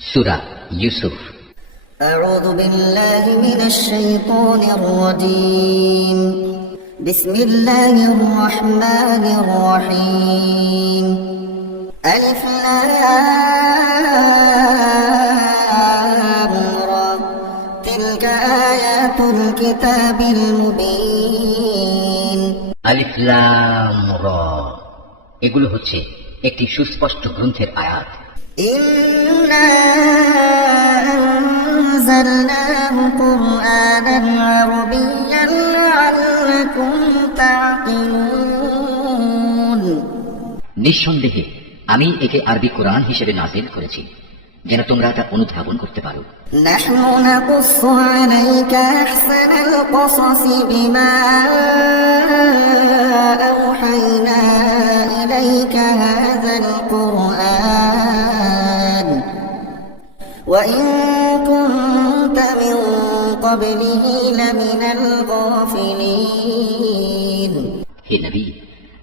সূরা ইউসুফ। আউযু বিল্লাহি মিনাশ শাইতানির রাজীম। বিসমিল্লাহির রহমানির রহিম। আলিফ লাম রা তিলকা আয়াতুল কিতাবিল মুবিন। আলিফ লাম রা, এগুলো হচ্ছে একটি সুস্পষ্ট গ্রন্থের আয়াত। ইন্না আনজালনাহু কুরআনান আরাবিয়্যান লাআল্লাকুম তা'কিলুন। নিঃসন্দেহে আমি একে আরবি কোরআন হিসেবে নাযিল করেছি যেন তোমরা তা অনুধাবন করতে পারো। নাহনু নাকুসসু আলাইকা আহসানাল কসাসি বিমা আওহাইনা ইলাইকা হাযাল কুরআন ওয়া ইন কুনতা মিন ক্বাবলিহি লামিনাল গাফিলিন। হে নবী,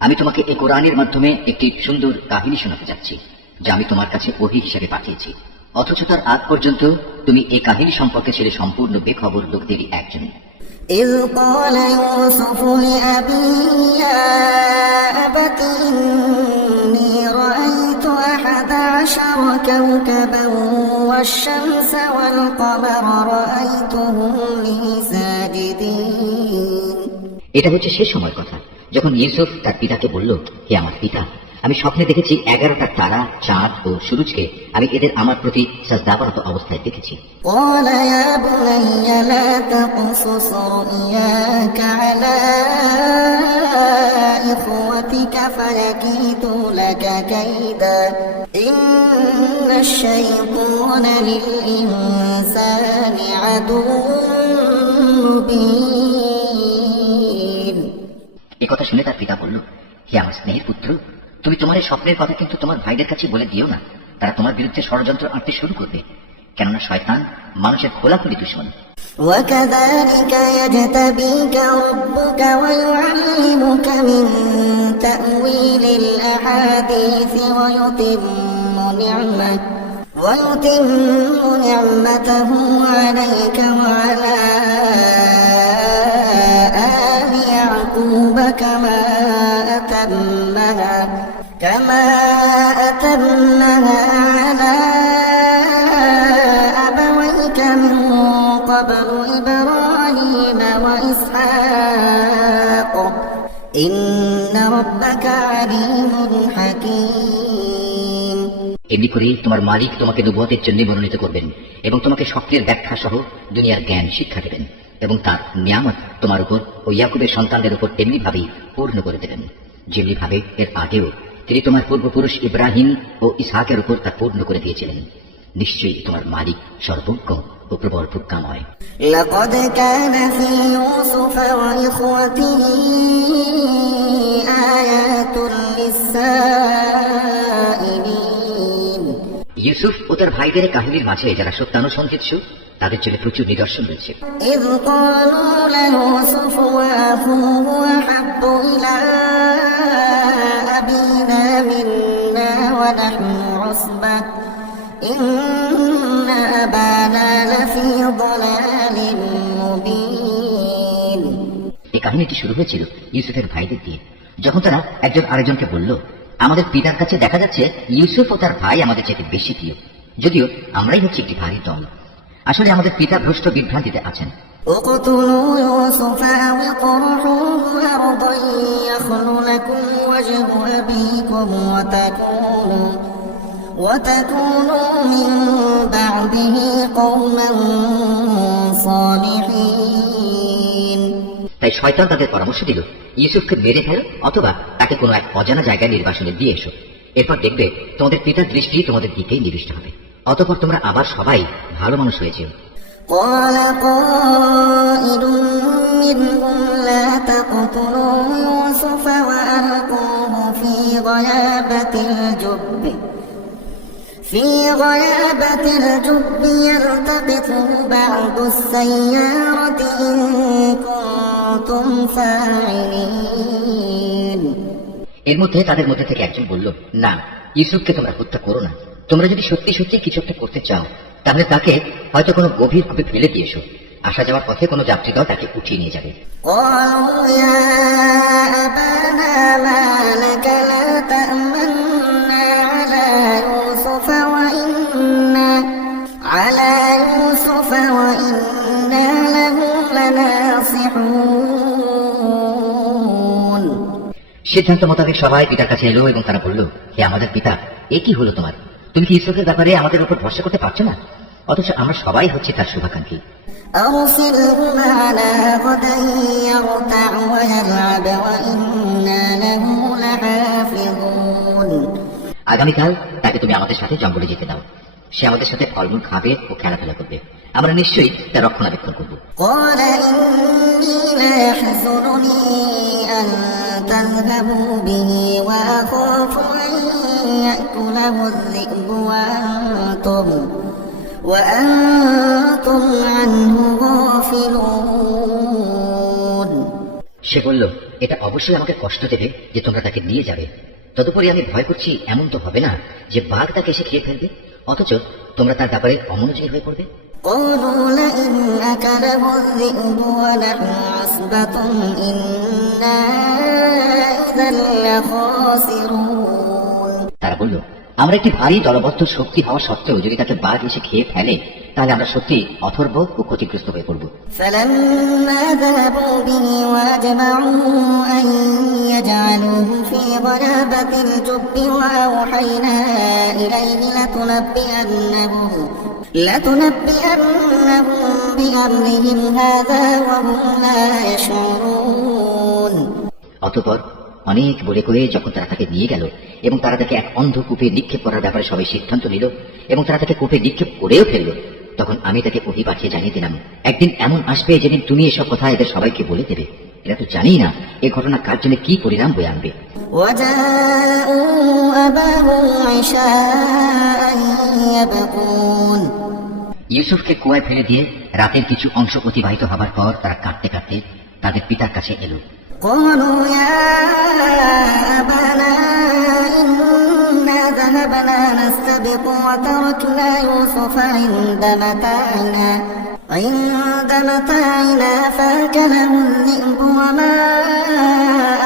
আমি তোমাকে এই কোরআনের মাধ্যমে একটি সুন্দর কাহিনী শোনাতে যাচ্ছি যা আমি তোমার কাছে ওহী হিসেবে পাঠিয়েছি, অথচ তার আগ পর্যন্ত তুমি এই কাহিনী সম্পর্কে ছিলে সম্পূর্ণ বেখবর লোকদেরই একজন। إذ قال يوسف لأبيه يا أبت إني رأيت 11 كوكبا والشمس والقمر رأيتهم لي ساجدين। এটা হচ্ছে সে সময় কথা যখন ইউসুফ তার পিতাকে বলল, হে আমার পিতা, আমি স্বপ্নে দেখেছি 11টা তারা, চাঁদ ও সূরজকে আমি এদের আমার প্রতি সাজদাবরত অবস্থায় দেখেছি। قال يا بني لا تقصص رؤياك على إخوتك فيكيدوا لك كيدا إن الشيطان للإنسان عدو مبين। একথা শুনে তার পিতা বলল, হে আমার স্নেহের পুত্র, তুমি তোমার এই স্বপ্নের কথা কিন্তু তোমার ভাইদের কাছে বলে দিও না, তারা তোমার বিরুদ্ধে ষড়যন্ত্র আঁটতে শুরু করবে, কেননা শয়তান মানুষের খোলাখুলি দুশমন। وكذلك يجتبيك ربك ويعلمك من تأويل الأحاديث ويتم نعمته عليك وعلى آل يعقوب كما أتمها على أبويك من قبل إبراهيم وإسحاق إن ربك عليم حكيم। এমনি করে তোমার মালিক তোমাকে নবুয়তের জন্য মনোনীত করবেন এবং তোমাকে স্বপ্নের ব্যাখ্যা সহ দুনিয়ার জ্ঞান শিক্ষা দেবেন এবং তার নিয়ামত তোমার উপর ও ইয়াকুবের সন্তানদের উপর তেমনি ভাবেই পূর্ণ করে দেবেন যেমনি ভাবে এর আগেও তিনি তোমার পূর্বপুরুষ ইব্রাহিম ও ইসহাকের উপর তা পূর্ণ করে দিয়েছিলেন। নিশ্চয়ই তোমার মালিক সর্বজ্ঞ ও প্রবল প্রজ্ঞাময়। لقد كان في يوسف وإخوته آيات للسائلين। ইউসুফ ও তার ভাইদের কাহিনীর মাঝে যারা সত্যানুসন্ধিৎসু তাদের জন্য প্রচুর নিদর্শন রয়েছে। إذ قالوا ليوسف وأخوه أحب إلى أبينا منا ونحن عصبة إن أبانا لفي ضلال مبين। এই কাহিনীটি শুরু হয়েছিল ইউসুফের ভাইদের দিয়ে, যখন তারা একজন আরেকজনকে বলল, আমাদের পিতার কাছে দেখা যাচ্ছে ইউসুফ ও তার ভাই আমাদের চাইতে বেশি প্রিয়, যদিও আমরাই হচ্ছে একটি ভারী দল। আসলে আমাদের পিতা ভ্রষ্ট বিভ্রান্তিতে আছেন। اقتلوا يوسف أو اطرحوه أرضا يخل لكم وجه أبيكم وتكونوا من بعده قوما صالحين। তাই শয়তান তাদের পরামর্শ দিল, ইউসুফকে মেরে ফেলো অথবা তাকে কোনো এক অজানা জায়গায় নির্বাসনে দিয়ে এসো, এরপর দেখবে তোমাদের পিতার দৃষ্টি তোমাদের দিকেই নিবিষ্ট হবে, অতঃপর তোমরা আবার সবাই ভালো মানুষ হয়েছে। قال قائل منهم لا تقتلوا يوسف وألقوه في غيابة الجب يلتقطه بعض السيارة إن كنتم فاعلين। এর মধ্যে তাদের মধ্যে থেকে একজন বলল, না, ইউসুফকে তোমরা হত্যা করো না, তোমরা যদি সত্যি সত্যি কিছু একটা করতে চাও, তাহলে তাকে হয়তো কোনো গভীর কূপে ফেলে দিয়েছো। আসা যাওয়ার পথে কোনো যাত্রী দল তাকে উঠিয়ে নিয়ে যাবে। قالوا يا أبانا ما لك لا تأمنا على يوسف وإنا له لناصحون। সিদ্ধান্ত মোতাবেক সবাই পিতার কাছে এলো এবং তারা বলল, হে আমাদের পিতা, এ কি হলো তোমার? তুমি কি ইউসুফের ব্যাপারে আমাদের উপর ভরসা করতে পারছো না? অথচ আমরা সবাই হচ্ছে তার শুভাকাঙ্ক্ষী। أرسله معنا غدا يرتع ويلعب وإنا له لحافظون। আগামীকাল তাকে তুমি আমাদের সাথে জঙ্গলে যেতে দাও। সে আমাদের সাথে ফলমূল খাবে ও খেলাধুলা করবে। আমরা নিশ্চয়ই তার রক্ষণাবেক্ষণ করব। قال إني ليحزنني أن تذهبوا به وأخاف أن يأكله الذئب وأنتم عنه غافلون। সে বলল, এটা অবশ্যই আমাকে কষ্ট দেবে যে তোমরা তাকে নিয়ে যাবে। তদুপরি আমি ভয় করছি এমন তো হবে না যে বাঘ তাকে এসে খেয়ে ফেলবে, অথচ তোমরা তার ব্যাপারে অমনোযোগী হয়ে পড়বে। قالوا لئن أكله الذئب ونحن عصبة إنا إذا لخاسرون। তারা বলল, আমরা একটি ভারী দলবদ্ধ শক্তি হওয়া সত্ত্বেও যদি তাকে বাঘ এসে খেয়ে ফেলে, তাহলে আমরা সত্যি অথর্ব ও ক্ষতিগ্রস্ত হয়ে পড়ব। فلما ذهبوا به وأجمعوا أن يجعلوه في غيابة الجب وأوحينا إليه لتنبئنهم بأمرهم هذا وهم لا يشعرون। অতঃপর অনেক বলে কয়ে যখন তারা তাকে নিয়ে গেল এবং তারা তাকে এক অন্ধ কূপে নিক্ষেপ করার ব্যাপারে সবাই সিদ্ধান্ত নিল এবং তারা তাকে কূপে নিক্ষেপ করেও ফেলল, তখন আমি তাকে ওহী পাঠিয়ে জানিয়ে দিলাম, একদিন এমন আসবে যেদিন তুমি এসব কথা এদের সবাইকে বলে দেবে। এরা তো জানি না এ ঘটনা কার জন্য কি পরিণাম বয়ে আনবে। وجاءوا أباهم عشاء يبكون। ইউসুফকে কুয়ায় ফেলে দিয়ে রাতের কিছু অংশ অতিবাহিত হবার পর তারা কাঁদতে কাঁদতে তাদের পিতার কাছে এলো। قالوا يا أبانا إنا ذهبنا نستبق وتركنا يوسف عند متاعنا فأكله الذئب وما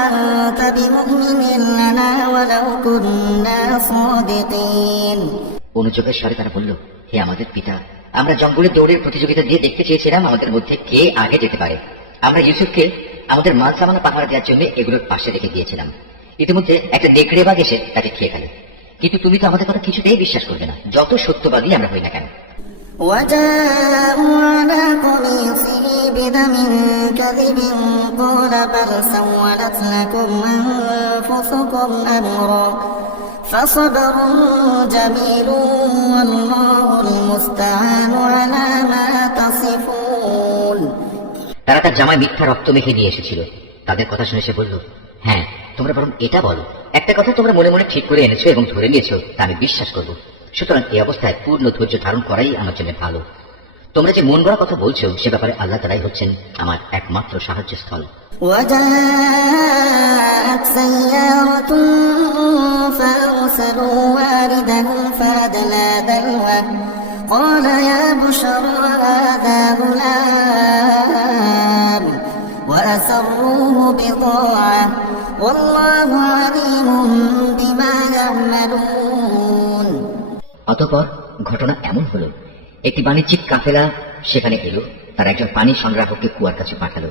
أنت بمؤمن لنا ولو كنا صادقين। অনুযোগের স্বরে তারা বলল, হে আমাদের পিতা, আমরা জঙ্গলে দৌড়ের প্রতিযোগিতা দিয়ে দেখতে চেয়েছিলাম আমাদের মধ্যে কে আগে যেতে পারে। আমরা ইউসুফকে আমাদের মাল সামানা পাহারা দেওয়ার জন্য এগুলোর পাশে রেখে দিয়েছিলাম। ইতিমধ্যে একটা নেকড়ে বাঘ এসে তাকে খেয়ে ফেলে। কিন্তু তুমি তো আমাদের কথা কিছুতেই বিশ্বাস করবে না, যত সত্যবাদী আমরা হই না কেন। وجاءوا على قميصه بدم كذب قال بل سولت لكم أنفسكم أمرا فصبر جميل والله المستعان على ما تصفون। তারা তার জামায় মিথ্যা রক্ত মেখে নিয়ে এসেছিল। তাদের কথা শুনে সে বলল, হ্যাঁ, তোমরা বরং এটা বলো, একটা কথা তোমরা মনে মনে ঠিক করে এনেছো এবং ধরে নিয়েছো, তা আমি বিশ্বাস করব। সুতরাং এই অবস্থায় পূর্ণ ধৈর্য ধারণ করাই আমার জন্য ভালো। তোমরা যে মন গড়া কথা বলছো সে ব্যাপারে আল্লাহ তাআলাই হচ্ছেন আমার একমাত্র সাহায্য স্থল। وجاءت سيارة فأرسلوا واردهم فأدلى دلوه قال يا بشرى هذا غلام وأسروه بضاعة والله عليم بما يعملون। অতঃপর ঘটনা এমন হলো, একটি বাণিজ্যিক কাফেলা সেখানে এলো। তার একজন পানি সংগ্রাহককে কুয়ার কাছে পাঠালো।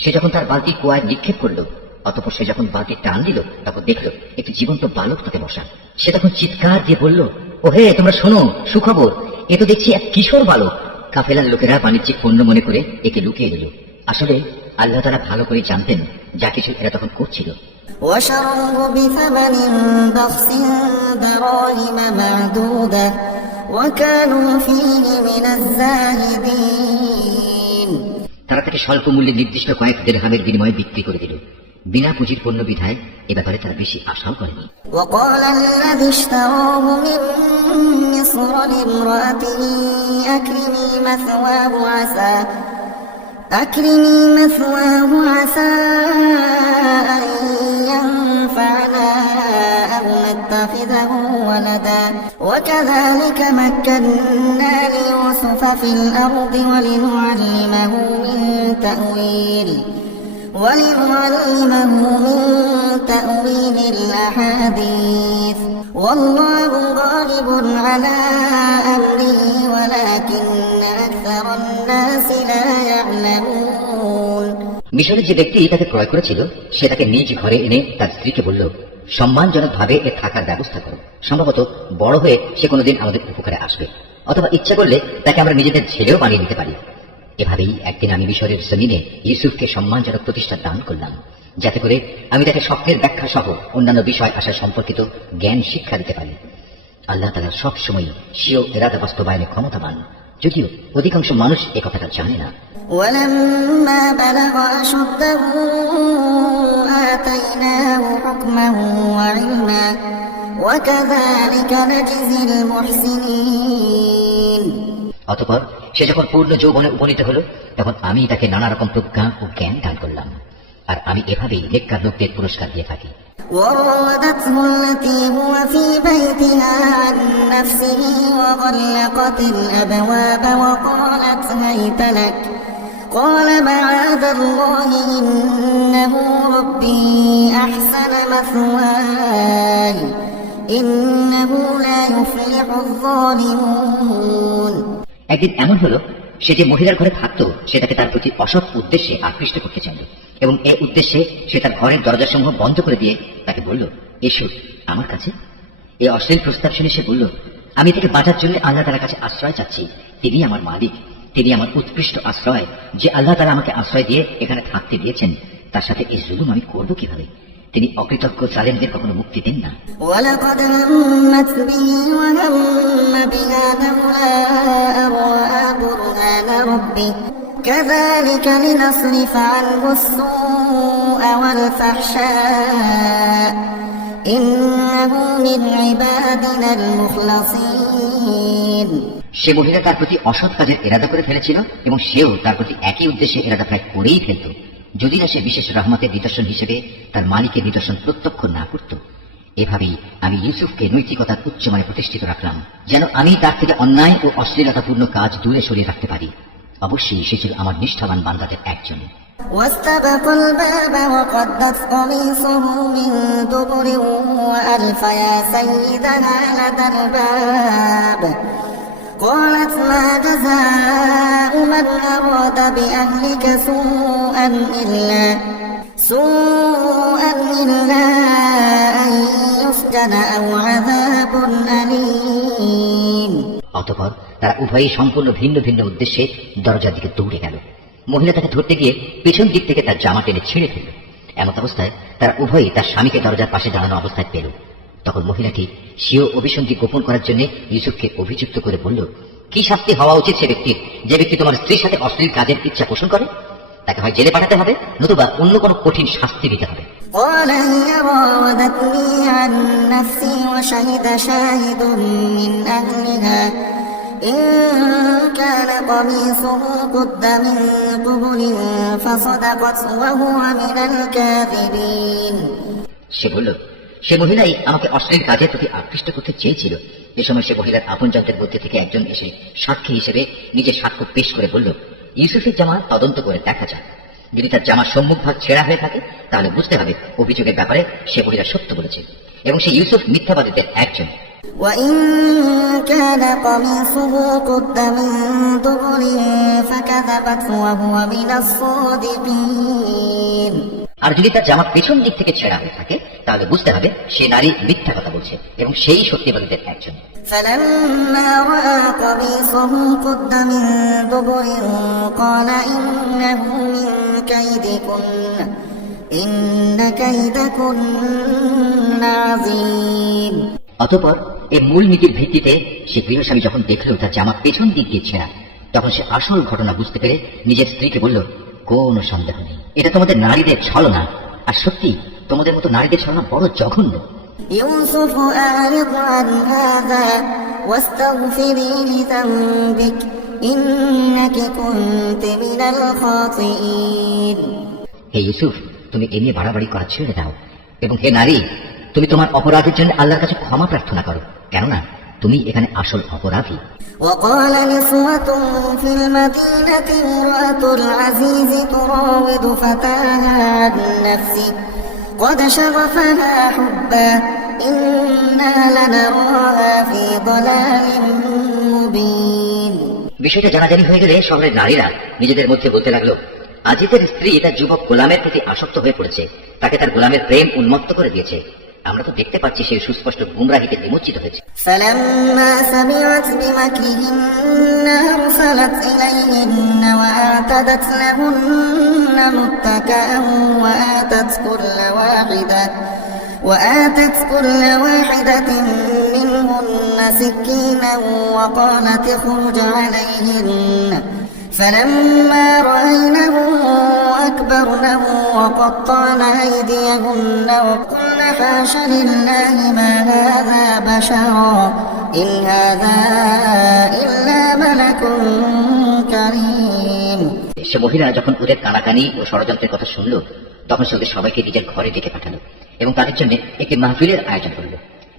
সে যখন তার বালতি কুয়ায় নিক্ষেপ করলো, অতঃপর সে যখন বালতি টান দিল, তখন দেখলো একটি জীবন্ত বালক তাতে বসা। সে তখন চিৎকার দিয়ে বলল, ও হে, তোমরা শোনো, সুখবর, এ তো দেখছি এক কিশোর বালক। কাফেলার লোকেরা বাণিজ্যিক পণ্য মনে করে একে লুকিয়ে দিল। আসলে আল্লাহ তাআলা ভালো করে জানতেন যা কিছু এরা তখন করছিল। وشروه بثمن بخس دراهم معدودة وكانوا فيه من الزاهدين। তারা তাকে স্বল্প মূল্যে নির্দিষ্ট কয়েক দিরহামের বিনিময়ে বিক্রি করে দিল। বিনা পুঁজির পণ্য বিধায় এ ব্যাপারে তারা বেশি আশাও করেনি। وقال الذي اشتراه من مصر لامرأته أكرمي مثواه عسى أن ينفعنا أو يتخذه ولدا وكذلك مكنا ليوسف في الأرض ولنعلمه من تأويل الأحاديث والله غالب على أمره ولكن أكثر الناس لا يعلمون। মিশরের যে ব্যক্তি তাকে ক্রয় করেছিল সে তাকে নিজ ঘরে এনে তার স্ত্রীকে বলল, সম্মানজনক ভাবে এর থাকার ব্যবস্থা করো, সম্ভবত বড় হয়ে সে কোনোদিন আমাদের উপকারে আসবে, অথবা ইচ্ছা করলে তাকে আমরা নিজেদের ছেলেও বানিয়ে নিতে পারি। এভাবেই একদিন আমি মিশরের জমিনে ইউসুফকে সম্মানজনক প্রতিষ্ঠা দান করলাম, যাতে করে আমি তাকে স্বপ্নের ব্যাখ্যা সহ অন্যান্য বিষয় আসা সম্পর্কিত জ্ঞান শিক্ষা দিতে পারি। আল্লাহ তাআলা সবসময় স্বীয় ইরাদা বাস্তবায়নে ক্ষমতাবান, যদিও অধিকাংশ মানুষ এ কথাটা জানে না। ولما بلغ أشده آتيناه حكما وعلما وكذلك نجزي المحسنين। অতঃপর সে যখন পূর্ণ যৌবনে উপনীত হল তখন আমি তাকে নানা রকম প্রজ্ঞা ও জ্ঞান দান করলাম, আর আমি এভাবেই নেককার লোকদের পুরস্কার দিয়ে থাকি। وراودته التي هو في بيتها عن نفسه وغلقت الأبواب وقالت هيت لك قال معاذ الله إنه ربي أحسن مثواي إنه لا يفلح الظالمون। একদিন এমন হলো, সে যে মহিলার ঘরে থাকতো সে তাকে তার প্রতি অসৎ উদ্দেশ্যে আকৃষ্ট করতে চাইল, এবং এ উদ্দেশ্যে সে তার ঘরের দরজাসমূহ বন্ধ করে দিয়ে তাকে বলল, এসো আমার কাছে। এই অশ্লীল প্রস্তাব শুনে সে বলল, আমি তাকে বাঁচার জন্য আল্লাহ তাআলার কাছে আশ্রয় চাচ্ছি, তিনি আমার মালিক, তিনি আমার উৎকৃষ্ট আশ্রয়, যে আল্লাহ তাআলা আমাকে আশ্রয় দিয়ে এখানে থাকতে দিয়েছেন তার সাথে এই জুলুম আমি করব কিভাবে? তিনি অকৃতজ্ঞ জালেমদের কখনো মুক্তি দেন না। ولقد همت به وهم بها لولا أن رأى برهان ربه كذلك لنصرف عنه السوء والفحشاء إنه من عبادنا المخلصين। সে মহিলা তার প্রতি অসৎ কাজের ইরাদা করে ফেলেছিল এবং সেও তার প্রতি একই উদ্দেশ্যে ইরাদা প্রায় করেই ফেলত, যদি না সে বিশেষ রহমতের নিদর্শন হিসেবে তার মালিকের নিদর্শন প্রত্যক্ষ না করত। এভাবেই আমি ইউসুফকে নৈতিকতার উচ্চমানে প্রতিষ্ঠিত রাখলাম, যেন আমি তার থেকে অন্যায় ও অশ্লীলতাপূর্ণ কাজ দূরে সরিয়ে রাখতে পারি। অবশ্যই সে ছিল আমার নিষ্ঠাবান বান্দাদের একজন। واستبقوا الباب وقدت قميصه من دبر وألف يا سيدنا لدى الباب قالت ما جزاء من أراد بأهلك سوءا إلا أن يسجن أو عذاب أليم। অতঃপর তারা উভয়ই সম্পূর্ণ ভিন্ন ভিন্ন উদ্দেশ্যে দরজার দিকে দৌড়ে গেল। মহিলা তাকে ধরতে গিয়ে পিছন দিক থেকে তার জামা টেনে ছিঁড়ে ফেলল। এমত অবস্থায় তারা উভয়ই তার স্বামীকে দরজার পাশে দাঁড়ানো অবস্থায় পেল। তখন মহিলাটি স্বীয় অভিসন্ধি গোপন করার জন্য ইউসুফকে অভিযুক্ত করে বলল, কি শাস্তি হওয়া উচিত সে ব্যক্তির যে ব্যক্তি তোমার স্ত্রীর সাথে অশ্লীল কাজের ইচ্ছা পোষণ করে? তাকে হয় জেলে পাঠাতে হবে, নতুবা অন্য কোনো কঠিন শাস্তি দিতে হবে। قال هي راودتني عن نفسي وشهد شاهد من أهلها إن كان قميصه قد من قبل فصدقت وهو من الكاذبين। সে বলল, সে মহিলাই আমাকে অশ্লীল কাজের প্রতি আকৃষ্ট করতে চেয়েছিল। এ সময় সে মহিলার আপনজনদের মধ্যে থেকে একজন এসে সাক্ষী হিসেবে নিজের সাক্ষ্য পেশ করে বলল, ইউসুফের জামা তদন্ত করে দেখা যাক। যদি তার জামার সম্মুখ ভাগ ছেঁড়া হয়ে থাকে তাহলে বুঝতে হবে অভিযোগের ব্যাপারে সে মহিলা সত্য বলেছে এবং সে ইউসুফ মিথ্যাবাদীদের একজন। وإن كان قميصه قد من دبر فكذبت وهو من الصادقين। আর যদি তার জামা পেছন দিক থেকে ছেঁড়া হয়ে থাকে তাহলে বুঝতে হবে সে নারী মিথ্যা কথা বলছে এবং সেই সত্যবাদীদের একজন। فلما رأى قميصه قد من دبر قال إنه من كيدكن إن كيدكن عظيم। অতঃপর এই মূল নীতির ভিত্তিতে সে গৃহস্বামী যখন দেখল তার জামা পেছন দিক দিয়ে ছেঁড়া, তখন সে আসল ঘটনা বুঝতে পেরে নিজের স্ত্রীকে বলল, কোনো সন্দেহ নেই, এটা তোমাদের নারীদের ছলনা, আর সত্যি তোমাদের মতো নারীদের ছলনা বড় জঘন্য। يوسف أعرض عن هذا واستغفري لذنبك إنك كنت من الخاطئين। হে ইউসুফ, তুমি এ নিয়ে বাড়াবাড়ি করা ছেড়ে দাও, এবং হে নারী, তুমি তোমার অপরাধের জন্য আল্লাহর কাছে ক্ষমা প্রার্থনা করো, কেননা তুমি এখানে আসল অপরাধী। وقال نسوة في المدينة امرأة العزيز تراود فتاها عن نفسه قد شغفنا حبا إنا لنراها في ضلال مبين। বিষয়টা জানাজানি হয়ে গেলে শহরের নারীরা নিজেদের মধ্যে বলতে লাগলো, আজিজের স্ত্রী তার যুবক গোলামের প্রতি আসক্ত হয়ে পড়েছে, তাকে তার গোলামের প্রেম উন্মত্ত করে দিয়েছে। আমরা তো দেখতে পাচ্ছি সে সুস্পষ্ট গুমরাহিতে নিমজ্জিত হয়েছে। فلما سمعت بمكرهن أرسلت إليهن وأعتدت لهن متكأ وآتت كل واحدة منهن سكينا وقالت اخرج عليهن فلما رأينه أكبرنه وقطعن أيديهن وقلن حاش لله ما هذا بشرا إن هذا إلا ملك كريم। সে মহিলা যখন ওদের কানাকানি ও ষড়যন্ত্রের কথা শুনল, তখন সে ওদের সবাইকে নিজের ঘরে ডেকে পাঠালো এবং তাদের জন্য একটি মাহফিলের আয়োজন করল।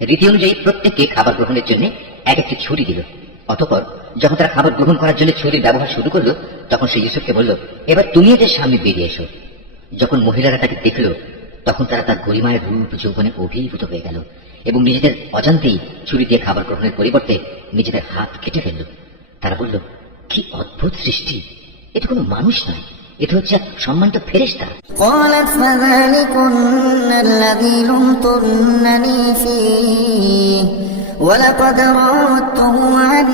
রীতি অনুযায়ী প্রত্যেককে খাবার গ্রহণের জন্য এক একটি ছুরি দিল। অতঃপর যখন তারা খাবার গ্রহণ করার জন্য ছুরির ব্যবহার শুরু করলো, তখন সে ইউসুফকে বলল, এবার তুমি এদের সামনে বেরিয়ে এসো। যখন মহিলারা তাকে দেখল, তখন তারা তার গরিমায়ের রূপ যৌবনে অভিভূত হয়ে গেল এবং নিজেদের অজান্তেই ছুরি দিয়ে খাবার গ্রহণের পরিবর্তে নিজেদের হাত কেটে ফেলল। তারা বলল, কি অদ্ভুত সৃষ্টি, এটা কোনো মানুষ নয়, এটা হচ্ছে এক সম্মানিত ফেরেশতা। قالت فذلكن الذي لمتنني فيه ولقد راودته عن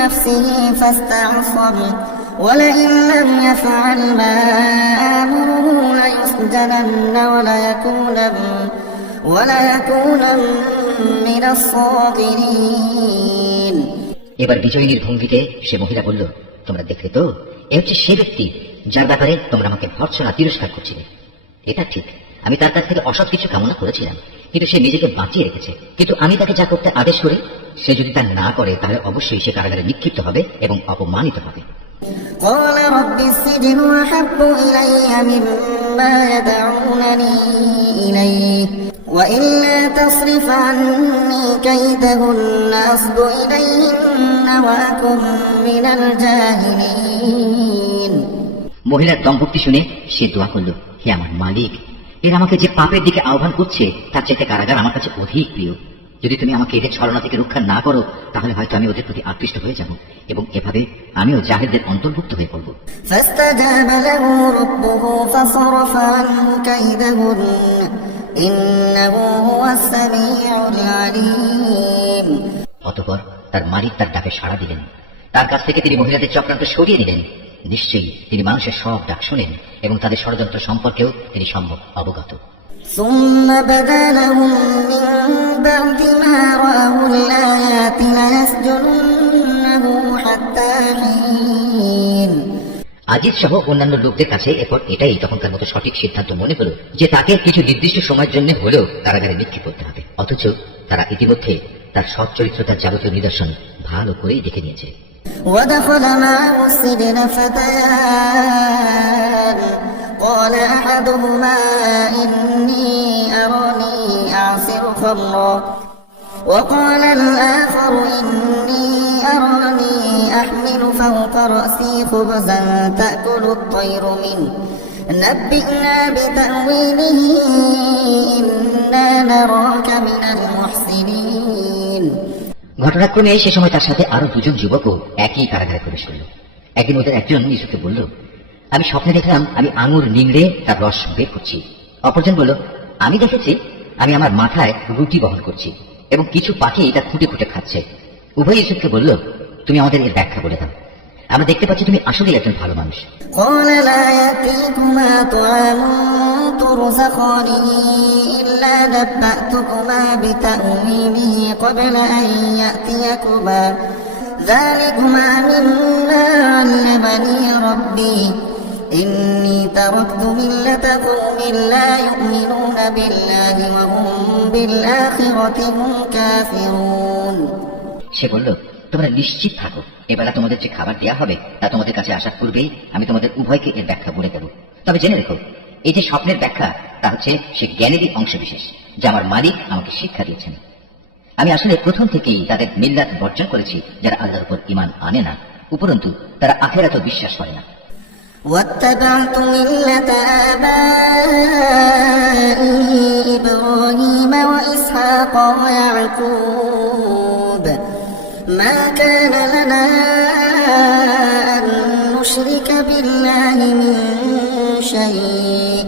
نفسه فاستعصم ولئن لم يفعل ما آمره ليسجنن وليكونن من الصاغرين। এবার বিজয়ীর ভঙ্গিতে সে মহিলা বলল, তোমরা দেখলে তো, এ হচ্ছে সে ব্যক্তি যার ব্যাপারে তোমরা আমাকে ভর্ৎসনা তিরস্কার করছিলে। এটা ঠিক, আমি তার কাছ থেকে অসৎ কিছু কামনা করেছিলাম, কিন্তু সে নিজেকে বাঁচিয়ে রেখেছে। কিন্তু আমি তাকে যা করতে আদেশ করি, সে যদি তা না করে তাহলে অবশ্যই সে কারাগারে নিক্ষিপ্ত হবে এবং অপমানিত হবে। قال رب السجن أحب إلي مما يدعونني إليه وإلا تصرف عني كيدهن أصب إليهن وأكن من الجاهلين। মহিলার দম্ভক্তি শুনে সে দোয়া করল, হে আমার মালিক, এর আমাকে যে পাপের দিকে আহ্বান করছে তার চাইতে কারাগার আমার কাছে অধিক প্রিয়। যদি তুমি আমাকে এদের ছলনা থেকে রক্ষা না করো, তাহলে হয়তো আমি ওদের প্রতি আকৃষ্ট হয়ে যাব এবং এভাবে আমিও জাহেলদের অন্তর্ভুক্ত হয়ে পড়ব। فاستجاب له ربه فصرف عنه كيدهن إنه هو السميع العليم। অতঃপর তার মালিক তার ডাকে সাড়া দিলেন, তার কাছ থেকে তিনি মহিলাদের চক্রান্ত সরিয়ে নিলেন। নিশ্চয়ই তিনি মানুষের সব ডাক শোনেন এবং তাদের ষড়যন্ত্র সম্পর্কেও তিনি সম্যক অবগত। ثم بدا لهم من بعد ما رأوا الآيات ليسجننه حتى حين। আজিজ সহ অন্যান্য লোকদের কাছে এরপর এটাই তখনকার মতো সঠিক সিদ্ধান্ত মনে হলো যে তাকে কিছু নির্দিষ্ট সময়ের জন্য হলেও কারাগারে নিক্ষেপ করতে হবে। অথচ তারা ইতিমধ্যে তার সৎ চরিত্রতার যাবতীয় নিদর্শন ভালো করেই দেখে নিয়েছে। ودخل معه السجن فتيان قال أحدهما إني أراني أعصر خمرا وقال الآخر إني أراني أحمل فوق رأسي خبزا تأكل الطير منه نبئنا بتأويله إنا نراك من المحسنين। ঘটনাক্রমে সে সময় তার সাথে আরো দুজন যুবকও একই কারাগারে প্রবেশ করল। একদিন ওদের একজন ইউসুফকে বলল, আমি স্বপ্নে দেখলাম আমি আঙুর নিংড়ে তার রস বের করছি। অপরজন বলল, আমি দেখেছি আমি আমার মাথায় রুটি বহন করছি এবং কিছু পাখি তা খুঁটে খুঁটে খাচ্ছে। উভয় ইউসুফকে বলল, তুমি আমাদের এর ব্যাখ্যা বলে দাও, আমরা দেখতে পাচ্ছি তুমি আসলেই একজন ভালো মানুষ। قال لا يأتيكما طعام ترزقانه إلا نبأتكما بتأويله قبل أن يأتيكما ذلكما مما علمني ربي إني تركت ملة قوم لا يؤمنون بالله وهم بالآخرة هم كافرون। সে বলল, তোমরা নিশ্চিত থাকো, এবেলা তোমাদের যে খাবার দেওয়া হবে তা তোমাদের কাছে আসার পূর্বেই আমি তোমাদের উভয়কে এর ব্যাখ্যা বলে দেব। তবে জেনে রেখো, এই যে স্বপ্নের ব্যাখ্যা তা হচ্ছে সে জ্ঞানেরই অংশবিশেষ, যা আমার মালিক আমাকে শিক্ষা দিয়েছেন। আমি আসলে প্রথম থেকেই তাদের মিল্লাত বর্জন করেছি, যারা আল্লাহর উপর ঈমান আনে না, উপরন্তু তারা আখিরাতও বিশ্বাস করে না। واتبعت ملة آبائي إبراهيم وإسحاق ويعقوب ما كان لنا أن نشرك بالله من شيء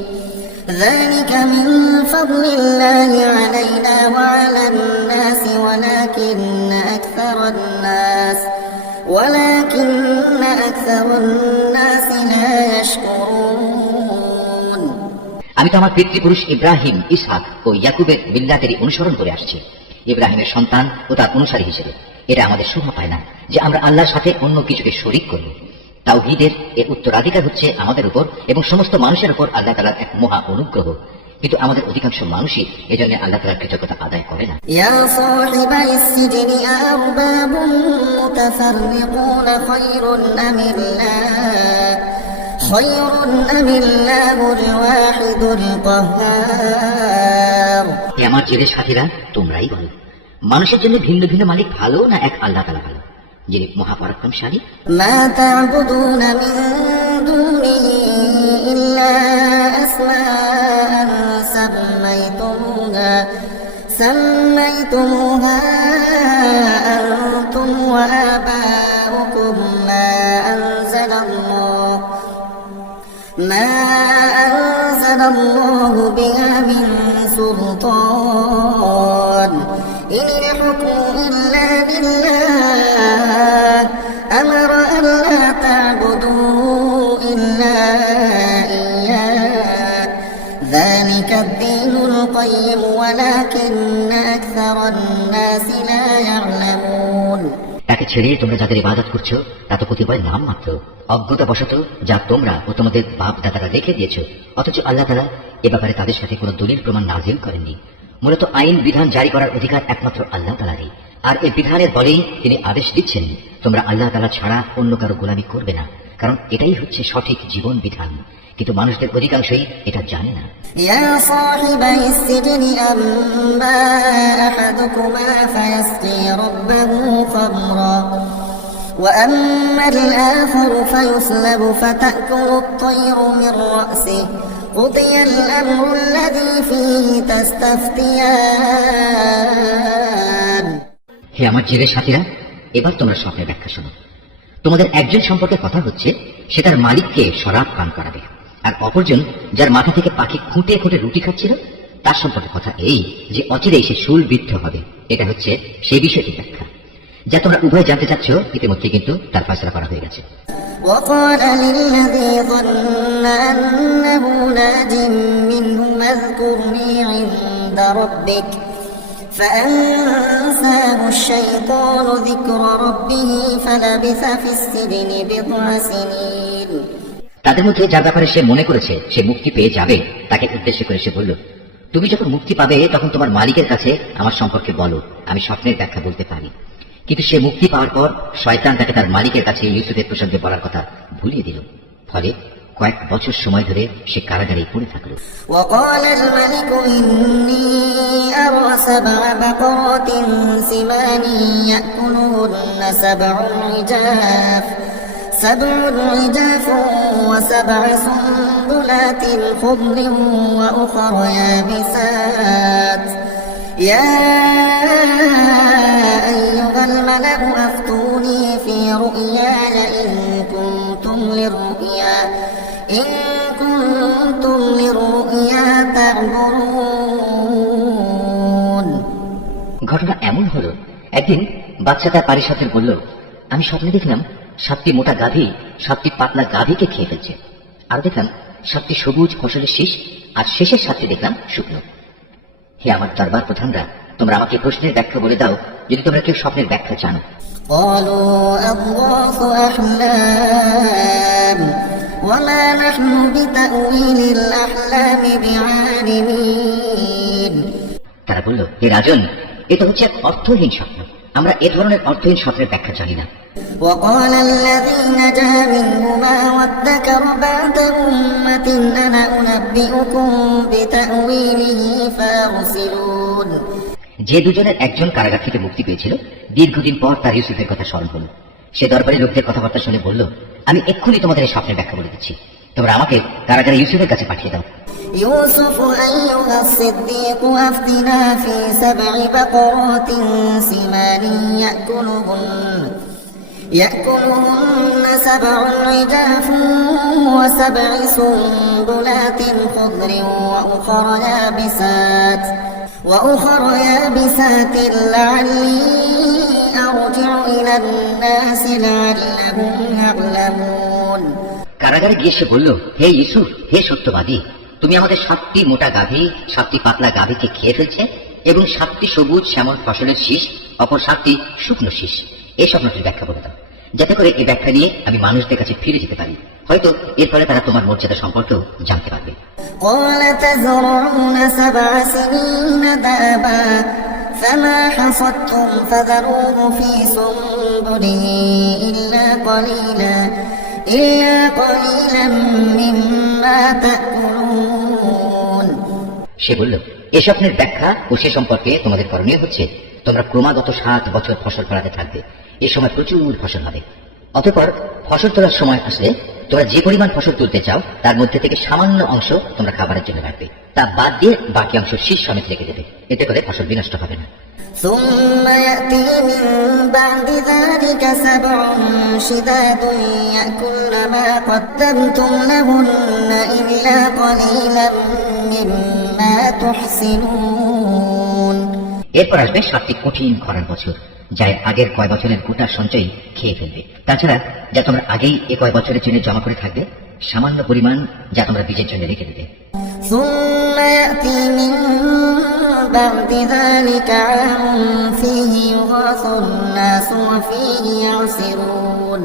ذلك من فضل الله علينا وعلى الناس ولكن أكثر الناس لا يشكرون। আমি তো আমার পিতৃপুরুষ ইব্রাহিম, ইসহাক ও ইয়াকুবের মিল্লাতেরই অনুসরণ করে আসছি, ইব্রাহিমের সন্তান ও তার অনুসারী হিসেবে। এটা আমাদের শোভা পায় না যে আমরা আল্লাহর সাথে অন্য কিছুকে শরীক করি। তাওহীদের এর উত্তরাধিকার হচ্ছে আমাদের উপর এবং সমস্ত মানুষের উপর আল্লাহ তাআলার এক মহা অনুগ্রহ, কিন্তু আমাদের অধিকাংশ মানুষই এজন্য আল্লাহ তাআলার কৃতজ্ঞতা আদায় করে না। يا صاحبي السجن أأرباب متفرقون خير أم الله الواحد القهار। হে আমার জেলের সাথীরা, তোমরাই বলো, মানুষের জন্য ভিন্ন ভিন্ন মালিক ভালো না এক আল্লাহ তাআলা ভালো, যিনি মহাপরাক্রমশালী? ما تعبدون من دونه إلا أسماء سميتموها أنتم وآباؤكم ما أنزل الله بها من سلطان إن الحكم إلا لله أمر ألا تعبدوا إلا إياه ذلك الدين القيم ولكن أكثر الناس لا يعلمون। তাকে ছেড়ে তোমরা যাদের ইবাদত করছো তা তো কতিপয় নাম মাত্র, অজ্ঞতাবশত যা তোমরা ও তোমাদের বাপ দাদারা রেখে দিয়েছ, অথচ আল্লাহ তাআলা এ ব্যাপারে তাদের সাথে কোনো দলিল প্রমাণ নাযিল করেননি। মূলত আইন বিধান জারি করার অধিকার একমাত্র আল্লাহ তাআলারই, আর এই বিধানের বলেই তিনি আদেশ দিচ্ছেন তোমরা আল্লাহ তাআলা ছাড়া অন্য কারো গোলামি করবে না, কারণ এটাই হচ্ছে সঠিক জীবন বিধান, কিন্তু মানুষদের অধিকাংশই এটা জানে না। يا صاحبي السجن أما أحدكما فيسقي ربه خمرا وأما الآخر فيصلب فتأكل الطير من رأسه قضي الأمر الذي فيه تستفتيان। হে আমার জেলের সাথীরা, এবার তোমরা স্বপ্নের ব্যাখ্যা শোনো। তোমাদের একজন সম্পর্কে কথা হচ্ছে সে তার মালিককে শরাব পান করাবে, আর অপরজন যার মাথা থেকে পাখি খুঁটে খুঁটে রুটি খাচ্ছিল তার সম্পর্কে কথা এই যে অচিরেই সে শূলবিদ্ধ হবে। এটা হচ্ছে সেই বিষয়টির ব্যাখ্যা যা তোমরা উভয় জানতে চাচ্ছ, ইতিমধ্যে কিন্তু তার ফয়সালা করা হয়ে গেছে। وقال للذي ظن أنه ناج منه اذكرني عند ربك فأنساه الشيطان ذكر ربه فلبث في السجن بضع سنين। তাদের মধ্যে যার ব্যাপারে সে মনে করেছে সে মুক্তি পেয়ে যাবে, তাকে উদ্দেশ্য করে সে বলল, তুমি যখন মুক্তি পাবে তখন তোমার মালিকের কাছে আমার সম্পর্কে বলো, আমি স্বপ্নের ব্যাখ্যা বলতে পারি। কিন্তু সে মুক্তি পাওয়ার পর শয়তান তাকে তার মালিকের কাছে ইউসুফের প্রসঙ্গে বলার কথা ভুলিয়ে দিল, ফলে কয়েক বছর সময় ধরে সে কারাগারে পড়ে থাকল। وقال الملك إني أرى 7 بقرات سمان يأكلهن 7 عجاف و7 سنبلات خضر وأخر يابسات يا أيها الملأ أفتوني في رؤياي إن كنتم للرؤيا تعبرون। ঘটনা এমন হলো, একদিন বাচ্চা তার পারিষদের বলল, আমি স্বপ্নে দেখলাম 7টি মোটা গাভী 7টি পাতলা গাভীকে খেয়ে ফেলছে, আর দেখলাম 7টি সবুজ ফসলের শীষ, আর শেষের 7টি দেখলাম শুকনো। হে আমার দরবার প্রধানরা, তোমরা আমাকে প্রশ্নের ব্যাখ্যা বলে দাও যদি তোমরা কেউ স্বপ্নের ব্যাখ্যা জানো। قالوا أضغاث أحلام وما نحن بتأويل الأحلام بعالمين। তারা বলল, হে রাজন, এটা হচ্ছে এক অর্থহীন স্বপ্ন, আমরা এ ধরনের অর্থহীন স্বপ্নের ব্যাখ্যা জানি না। وقال الذي نجا منهما وادكر بعد أمة أنا أنبئكم بتأويله فارسلون। যে দুজনের একজন কারাগার থেকে মুক্তি পেয়েছিল, দীর্ঘদিন পর তার ইউসুফের কথা স্মরণ হল। সে দরবারে লোকদের কথাবার্তা শুনে বলল, আমি এক্ষুনি তোমাদের এই স্বপ্নের ব্যাখ্যা বলে দিচ্ছি, তোমরা আমাকে কারাগারে ইউসুফের কাছে পাঠিয়ে দাও। يوسف أيها الصديق أفتنا في 7 بقرات سمان يأكلهن 7 عجاف و7 سنبلات خضر وأخر يابسات لعلي أرجع إلى الناس لعلهم يعلمون। কারাগারে গিয়ে সে বলল, হে ইউসুফ, হে সত্যবাদী, তুমি আমাদের 7টি মোটা গাভী, 7টি পাতলা গাভীকে খেয়ে ফেলছে এবং 7টি সবুজ শ্যামল ফসলের শীষ, অপর 7টি শুকনো শীষ। এই স্বপ্নটির ব্যাখ্যা বলে দাও, যাতে করে এই ব্যাখ্যা নিয়ে আমি মানুষদের কাছে ফিরে যেতে পারি। হয়তো এর ফলে তারা তোমার মর্যাদা সম্পর্কেও জানতে পারবে। قال تزرعون 7 سنين دابا فما حصدتم فذروه في سنبله إلا قليلا مما تأكلون। সে বলল, এ স্বপ্নের ব্যাখ্যা ও সে সম্পর্কে তোমাদের করণীয় হচ্ছে, তোমরা ক্রমাগত 7 বছর ফসল ফলাতে থাকবে। এ সময় প্রচুর ফসল হবে। অতঃপর ফসল তোলার সময় আসলে তোমরা যে পরিমাণ ফসল তুলতে চাও তার মধ্যে থেকে সামান্য অংশ তোমরা খাবারের জন্য রাখবে, তা বাদ দিয়ে বাকি অংশ শীষ সমেত রেখে দেবে। এতে করে ফসল বিনষ্ট হবে না। ثم يأتي من بعد ذلك 7 شداد يأكلن ما قدمتم لهن إلا قليلا مما تحسنون। এরপর আসবে 7টি কঠিন খরার বছর, যা এর আগের কয় বছরের গোটা সঞ্চয় খেয়ে ফেলবে। তাছাড়া যা তোমরা আগেই এ কয় বছরের জন্য জমা করে থাকবে, সামান্য পরিমাণ যা তোমরা বীজের জন্য রেখে দেবে। ثم يأتي من بعد ذلك عام فيه يغاث الناس وفيه يعصرون।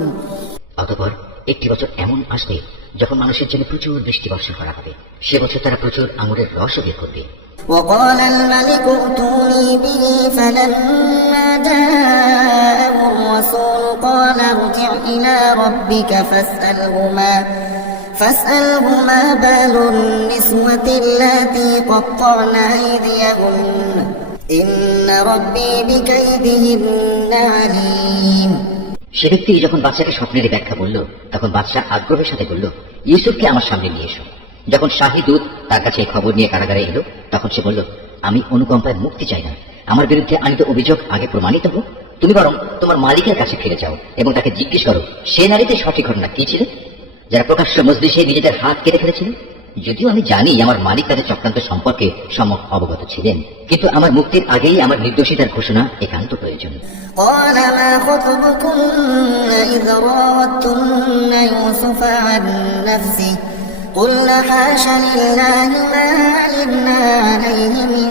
অতঃপর একটি বছর এমন আসবে যখন মানুষের জন্য প্রচুর বৃষ্টি বর্ষণ করা হবে। সে বছর তারা প্রচুর আঙুরের রসও বের করবে। وقال الملك ائتوني به فلما جاءه الرسول قال ارجع إلى ربك فاسأله ما بال النسوة اللاتي قطعن أيديهن إن ربي بكيدهن عليم। সে ব্যক্তি যখন বাদশাকে স্বপ্নের ব্যাখ্যা বলল, তখন বাদশাহ আগ্রহের সাথে বলল, ইউসুফকে আমার সামনে নিয়ে এসো। যখন শাহী দূত তার কাছে খবর নিয়ে কারাগারে এলো, তখন সে বলল, আমি অনুকম্পায় মুক্তি চাই না। আমার বিরুদ্ধে আনিত অভিযোগ আগে প্রমাণিত হোক। তুমি বরং তোমার মালিকের কাছে ফিরে যাও এবং তাকে জিজ্ঞেস করো, সে নারীতে সঠিক ঘটনা কি ছিল, যারা প্রকাশ্য মজলিসে নিজেদের হাত কেটে ফেলেছিল। যদিও আমি জানি আমার মালিক তাদের চক্রান্ত সম্পর্কে সম্যক অবগত ছিলেন, কিন্তু আমার মুক্তির আগেই আমার নির্দোষিতার ঘোষণা একান্ত প্রয়োজন। قال ما خطبكن إذ راوتن يوسف عن نفسه قلنا حاش لله ما علمنا عليه من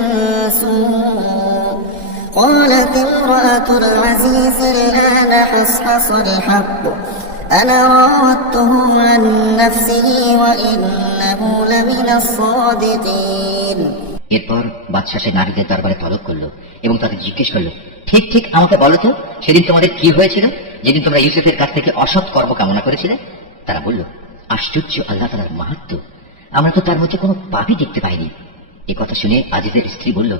سوء قالت امرأة العزيز الآن حصحص الحق أنا راودته عن نفسه وإنه لمن الصادقين। এরপর বাদশাহ সে নারীদের দরবারে তলব করলো এবং তাদের জিজ্ঞেস করলো, ঠিক ঠিক আমাকে বলো তো, সেদিন তোমাদের কি হয়েছিল, যেদিন তোমরা ইউসুফের কাছ থেকে অসৎ কর্ম কামনা করেছিলে? তারা বলল, আশ্চর্য আল্লাহ তাআলার মাহাত্ম্য, আমরা তো তার মধ্যে কোনো পাপই দেখতে পাইনি। এই কথা শুনে আজিজের স্ত্রী বলল,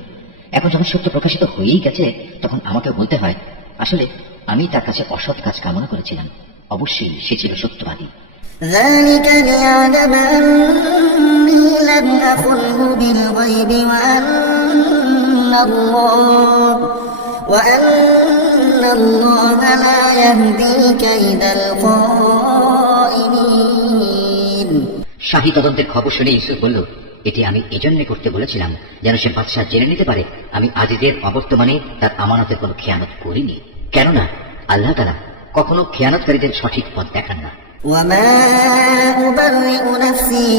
এখন যখন সত্য প্রকাশিত হয়েই গেছে, তখন আমাকে বলতে হয়, আসলে আমি তার কাছে অসৎ কাজ কামনা করেছিলাম। অবশ্যই সে ছিল সত্যবাদী। ذلك ليعلم أني لم أخنه بالغيب وأن الله لا يهدي كيد الخائنين। শাহী তদন্তের খবর শুনে ইউসুফ বলল, এটি আমি এজন্য করতে বলেছিলাম যেন সে বাদশাহ জেনে নিতে পারে আমি আজিজের অবর্তমানে তার আমানতের কোনো খেয়ানত করিনি। কেননা আল্লাহ তাআলা কখনো খেয়ানতকারীদের সঠিক পথ দেখান না। وما أبرئ نفسي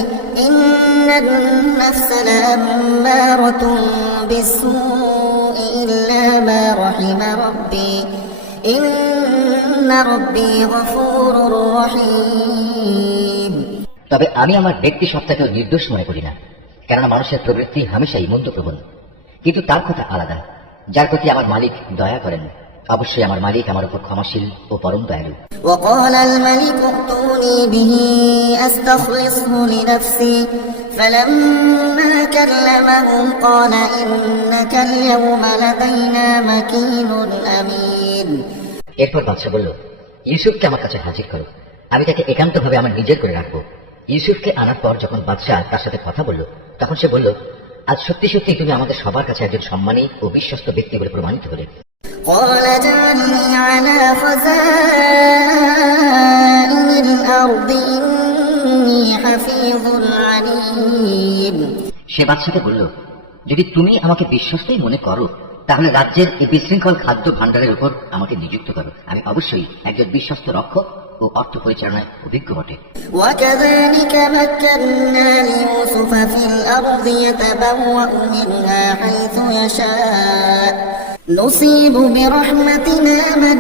إن النفس لأمارة بالسوء إلا ما رحم ربي إن ربي غفور رحيم। তবে আমি আমার ব্যক্তি সত্তাকেও নির্দোষ মনে করি না, কেননা মানুষের প্রবৃত্তি হামেশাই মন্দ প্রবণ, কিন্তু তার কথা আলাদা, যার প্রতি আমার মালিক দয়া করেন, অবশ্যই আমার মালিক আমার উপর ক্ষমাশীল ও পরম দয়ালু। وقال الملك ائتوني به أستخلصه لنفسي فلما كلمه قال إنك اليوم لدينا مكين أمين। এরপর বাদশা বলল, ইউসুফকে আমার কাছে হাজির করো, আমি তাকে একান্তভাবে আমার নিজের করে রাখবো। ইউসুফকে আনার পর যখন বাদশা তার সাথে কথা বলল, তখন সে বলল, আজ সত্যি সত্যি তুমি আমাদের সবার কাছে একজন সম্মানী ও বিশ্বস্ত ব্যক্তি বলে প্রমাণিত হলে। قال اجعلني على خزائن الأرض إني حفيظ عليم। সে বাদশাকে বলল, যদি তুমি আমাকে বিশ্বস্তই মনে করো তাহলে রাজ্যের এই বিশৃঙ্খল খাদ্য ভাণ্ডারের উপর আমাকে নিযুক্ত করো, আমি অবশ্যই একজন বিশ্বস্ত রক্ষক ও অর্থ পরিচালনায় অভিজ্ঞ বটে। وكذلك مكنا ليوسف في الأرض يتبوأ منها حيث يشاء نصيب برحمتنا من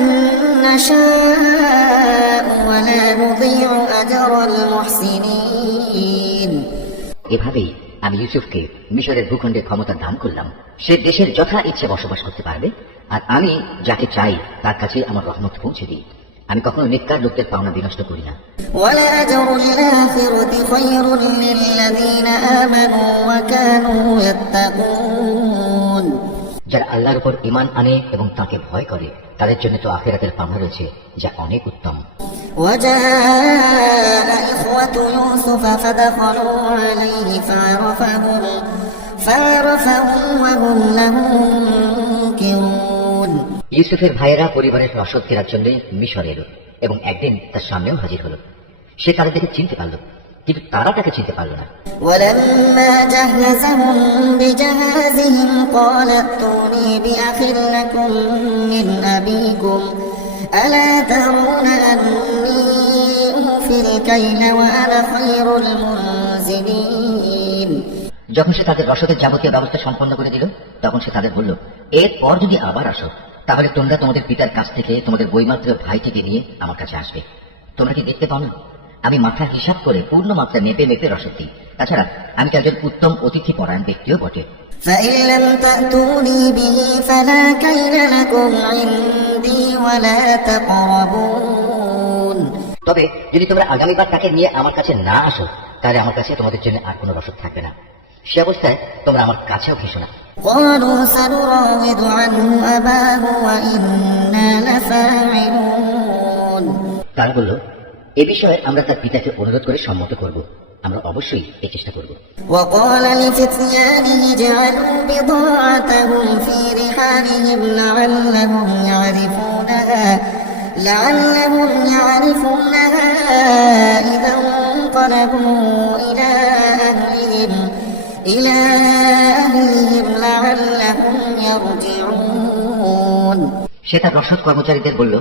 نشاء ولا نضيع أجر المحسنين। এভাবেই আমি ইউসুফকে মিশরের ভূখণ্ডে ক্ষমতা দান করলাম। সে দেশের যথা ইচ্ছে বসবাস করতে পারবে, আর আমি যাকে চাই তার কাছে আমার রহমত পৌঁছে দিই। আমি কখনো নেককার লোকদের পাওনা বিনষ্ট করি না। وَلَأَجْرُ الْآخِرَةِ خَيْرٌ لِّلَّذِينَ آمَنُوا وَكَانُوا يَتَّقُونَ। যারা আল্লাহর উপর ঈমান আনে এবং তাকে ভয় করে তাদের জন্য তো আখিরাতের পাওনা রয়েছে যা অনেক উত্তম। وَجَاءَ إِخْوَةُ يُوسُفَ فَدَخَلُوا عَلَيْهِ فَعَرَفَهُمْ وَهُمْ لَهُ مُنكِرُونَ। ইউসুফের ভাইয়েরা পরিবারের রসদ কেনার জন্য মিশর এলো এবং একদিন তার সামনেও হাজির হলো। সে তাদের দেখে চিনতে পারল, কিন্তু তারা তাকে চিনতে পারল না। وَلَمَّا جَهَّزَهُم بِجَهَازِهِمْ قَالَ ائْتُونِي بِأَخٍ لَّكُم مِّنْ أَبِيكُمْ أَلَا تَرَوْنَ أَنِّي أُوفِي الْكَيْلَ وَأَنَا خَيْرُ الْمُنزِلِينَ। যখন সে তাদের রসদের যাবতীয় ব্যবস্থা সম্পন্ন করে দিল, তখন সে তাদের বলল, এরপর যদি আবার আসো তাহলে তোমরা তোমাদের পিতার কাছ থেকে তোমাদের বৈমাত্র ভাইটিকে নিয়ে আমার কাছে আসবে। তোমরা কি দেখতে পাও না আমি মাথা হিসাব করে পূর্ণ মাত্রা মেপে মেপে রসদ দিই। তাছাড়া আমি তো একজন উত্তম অতিথি পরায়ণ ব্যক্তিও বটে। فَإِن لَّمْ تَأْتُونِي بِهِ فَلَا كَيْلَ لَكُمْ عِندِي وَلَا تَقْرَبُونَ। তবে যদি তোমরা আগামীবার তাকে নিয়ে আমার কাছে না আসো তাহলে আমার কাছে তোমাদের জন্য আর কোনো রসদ থাকবে না। সে অবস্থায় তোমরা আমার কাছেও ঘেঁষো না। قالوا سنراود عنه أباه وإنا لفاعلون। তারা বলল, এ বিষয়ে আমরা তার পিতাকে অনুরোধ করে সম্মত করব, আমরা অবশ্যই এই চেষ্টা করব। وقال لفتيانه اجعلوا بضاعتهم في رحالهم لعلهم يعرفونها إذا انقلبوا إلى أهلهم لعلهم يرجعون। সে তার রসদ কর্মচারীদের বলল,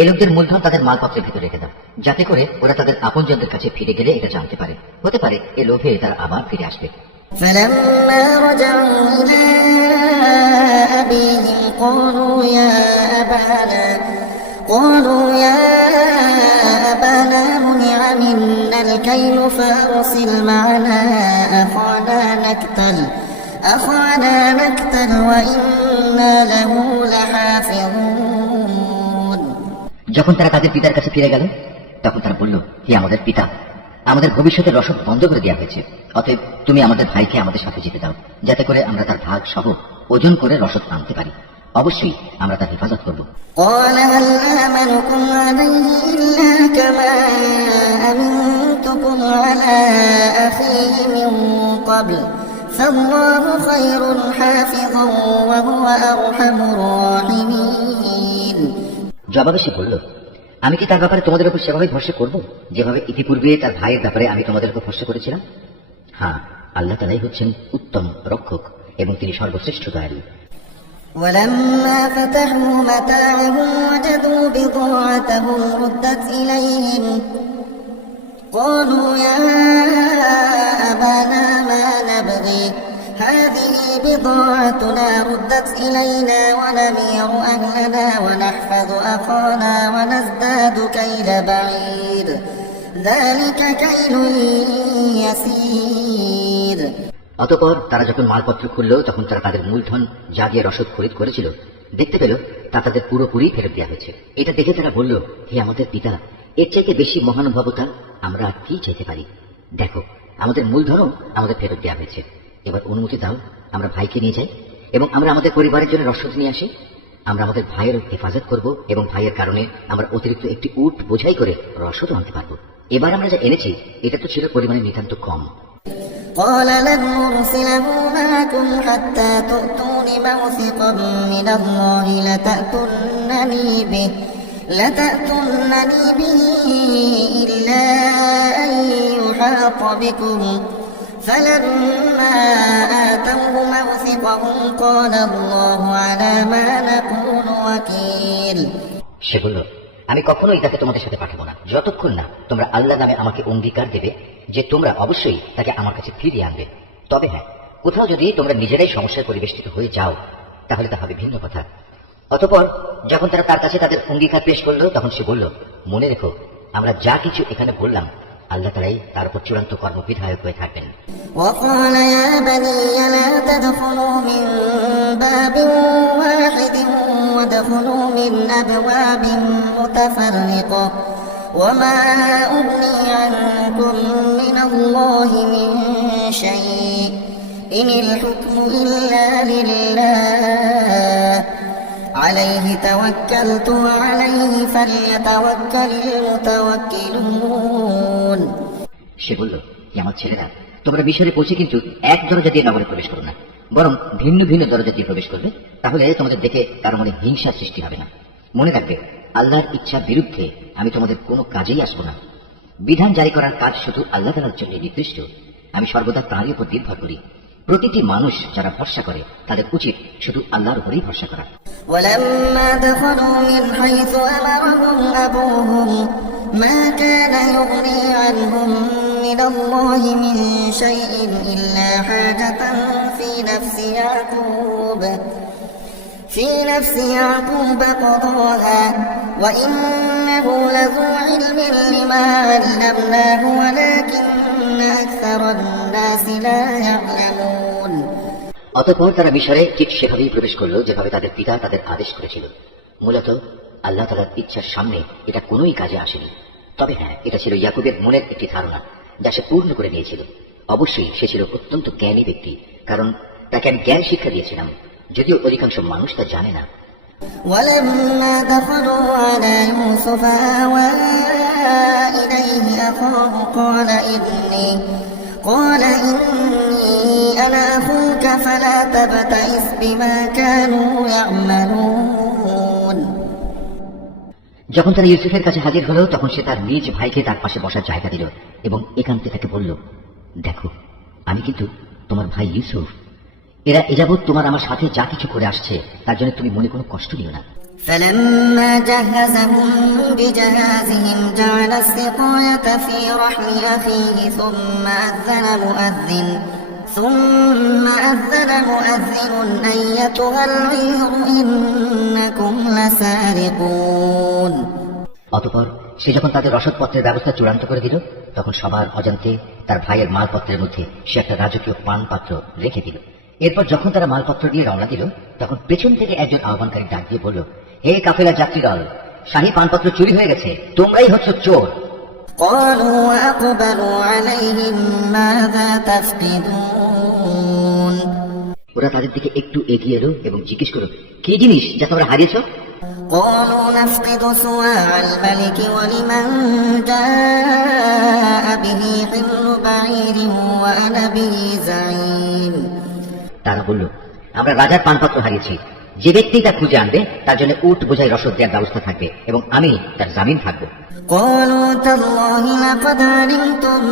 এ লোকদের মূলধন তাদের মালপত্রের ভিতরে রেখে দাও, যাতে করে ওরা তাদের আপনজনদের কাছে ফিরে গেলে এটা জানতে পারে, হতে পারে এ লোভে তারা আবার ফিরে আসবে। فلما رجعوا إلى أبيهم قالوا يا أبانا منع منا الكيل فأرسل معنا أخانا نكتل وإنا له لحافظون। যখন তারা তাদের পিতার কাছে ফিরে গেল তখন তারা বলল, হে আমাদের পিতা, আমাদের ভবিষ্যতের রসদ বন্ধ করে দেওয়া হয়েছে, অতএব তুমি আমাদের ভাইকে আমাদের সাথে যেতে দাও, যাতে করে আমরা তার ভাগ সহ ওজন করে রসদ আনতে পারি। অবশ্যই আমরা তার হেফাজত করব। قال هل آمنكم عليه إلا كما أمنتكم على أخيه من قبل فالله خير حافظا وهو أرحم الراحمين। জবাবে সে বলল, আমি কি তার ব্যাপারে তোমাদের উপর সেভাবে ভরসা করব যেভাবে ইতিপূর্বে তার ভাইয়ের ব্যাপারে আমি তোমাদের উপর ভরসা করেছিলাম? হ্যাঁ, আল্লাহ তাআলাই হচ্ছেন উত্তম রক্ষক এবং তিনি সর্বশ্রেষ্ঠ দয়ালু। ولما فتحوا متاعهم وجدوا بضاعتهم ردت إليهم قالوا يا أبانا ما نبغي هذه بضاعتنا ردت إلينا ونمير أهلنا ونحفظ أخانا ونزداد كيل بعير ذلك كيل يسير। অতঃপর তারা যখন মালপত্র খুলল তখন তারা তাদের মূলধন যা দিয়ে রসদ খরিদ করেছিল দেখতে পেল তা তাদের পুরোপুরি ফেরত দেওয়া হয়েছে। এটা দেখে তারা বলল, হে আমাদের পিতা, এর চাইতে বেশি মহানুভবতা আমরা আর কি চাইতে পারি? দেখো, আমাদের মূলধনও আমাদের ফেরত দেওয়া হয়েছে। এবার অনুমতি দাও আমরা ভাইকে নিয়ে যাই এবং আমরা আমাদের পরিবারের জন্য রসদ নিয়ে আসি। আমরা আমাদের ভাইয়ের হেফাজত করব এবং ভাইয়ের কারণে আমরা অতিরিক্ত একটি উট বোঝাই করে রসদও আনতে পারবো। এবার আমরা যা এনেছি এটা তো ছিল পরিমাণে নিতান্ত কম। قال لن نرسله معكم حتى تؤتون موثقا من الله لتأتونني به إلا أن يحاط بكم فلما آتوه موثقهم قال الله على ما نقول وكيل। সে বলল, আমি কখনোই তাকে তোমাদের সাথে পাঠাবো না যতক্ষণ না তোমরা আল্লাহ নামে আমাকে অঙ্গীকার দেবে যে তোমরা অবশ্যই তাকে আমার কাছে ফিরিয়ে আনবে। তবে হ্যাঁ, কোথাও যদি তোমরা নিজেরাই সমস্যায় পরিবেষ্টিত হয়ে যাও তাহলে তা হবে ভিন্ন কথা। অতঃপর যখন তারা তার কাছে তাদের অঙ্গীকার পেশ করলো তখন সে বলল, মনে রেখো আমরা যা কিছু এখানে বললাম আল্লাহ তাআলাই তার উপর চূড়ান্ত কর্মবিধায়ক হয়ে থাকবেন। وقال يا بني لا تدخلوا من باب واحد وادخلوا من أبواب متفرقة وما أغني عنكم من الله من شيء إن الحكم إلا لله عليه توكلت وعليه فليتوكل المتوكلون। সে বলল, আমার ছেলেরা, তোমরা মিশরে পৌঁছে কিন্তু এক দরজা দিয়ে নগরে প্রবেশ করো না, বরং ভিন্ন ভিন্ন দরজা দিয়ে প্রবেশ করবে, তাহলে তোমাদের দেখে কারো মনে হিংসা সৃষ্টি হবে না। মনে রাখবে, আল্লাহর ইচ্ছার বিরুদ্ধে আমি তোমাদের কোনো কাজেই আসবো না। বিধান জারি করার কাজ শুধু আল্লাহ তাআলার জন্য নির্দিষ্ট। আমি সর্বদা তাঁরই উপর নির্ভর করি। প্রতিটি মানুষ যারা ভরসা করে তাদের উচিত শুধু আল্লাহর উপরেই ভরসা করা। ولما دخلوا من حيث أمرهم أبوهم ما كان يغني عنهم من الله من شيء إلا حاجة في نفس يعقوب قضاها وإنه لذو علم لما علمناه ولكن أكثر الناس لا يعلمون। অতঃপর তারা মিশরে ঠিক সেভাবেই প্রবেশ করল যেভাবে তাদের পিতা তাদের আদেশ করেছিল। মূলত আল্লাহ তাআলার ইচ্ছার সামনে এটা কোনোই কাজে আসেনি। তবে হ্যাঁ, এটা ছিল ইয়াকুবের মনের একটি ধারণা যা সে পূর্ণ করে নিয়েছিল। অবশ্যই সে ছিল অত্যন্ত জ্ঞানী ব্যক্তি, কারণ তাকে আমি জ্ঞান শিক্ষা দিয়েছিলাম, যদিও অধিকাংশ মানুষ তা জানে না। ولما دخلوا على يوسف آوى إليه أخاه قال إني أنا أخوك فلا تبتئس بما كانوا يعملون। যখন তারা ইউসুফের কাছে হাজির হলো তখন সে তার নিজ ভাইকে তার পাশে বসার জায়গা দিল এবং একান্তে তাকে বলল, দেখো, আমি কিন্তু তোমার ভাই ইউসুফ। এরা এযাবৎ তোমার আমার সাথে যা কিছু করে আসছে তার জন্য তুমি মনে কোনো কষ্ট নিও না। فلما جهزهم بجهازهم جعل السقاية في رحل أخيه ثم أذن مؤذن أيتها العير إنكم لسارقون। অতঃপর সে যখন তাদের রসদপত্রের ব্যবস্থা চূড়ান্ত করে দিল তখন সবার অজান্তে তার ভাইয়ের মালপত্রের মধ্যে সে একটা রাজকীয় পানপাত্র রেখে দিল। এরপর যখন তারা মালপত্র দিয়ে রওনা দিল তখন পেছন থেকে একজন আহ্বানকারী ডাক দিয়ে বলল, হে কাফেলার যাত্রীদল, শাহী পানপত্র চুরি হয়ে গেছে, তোমরাই হচ্ছ চোর। قالوا وأقبلوا عليهم ماذا تفقدون। ওরা তাদের দিকে একটু এগিয়ে এলো এবং জিজ্ঞেস করল, কি জিনিস যা তোমরা হারিয়েছ? قالوا نفقد سواع الملك ولمن جاء به حمل بعير وأنا به زعيم। তারা বলল, আমরা রাজার পানপত্র হারিয়েছি, যে ব্যক্তি তা খুঁজে আনবে তার জন্য উট বোঝাই রসদ দেওয়ার ব্যবস্থা থাকবে এবং আমি তার জামিন থাকবো। قالوا تالله لقد علمتم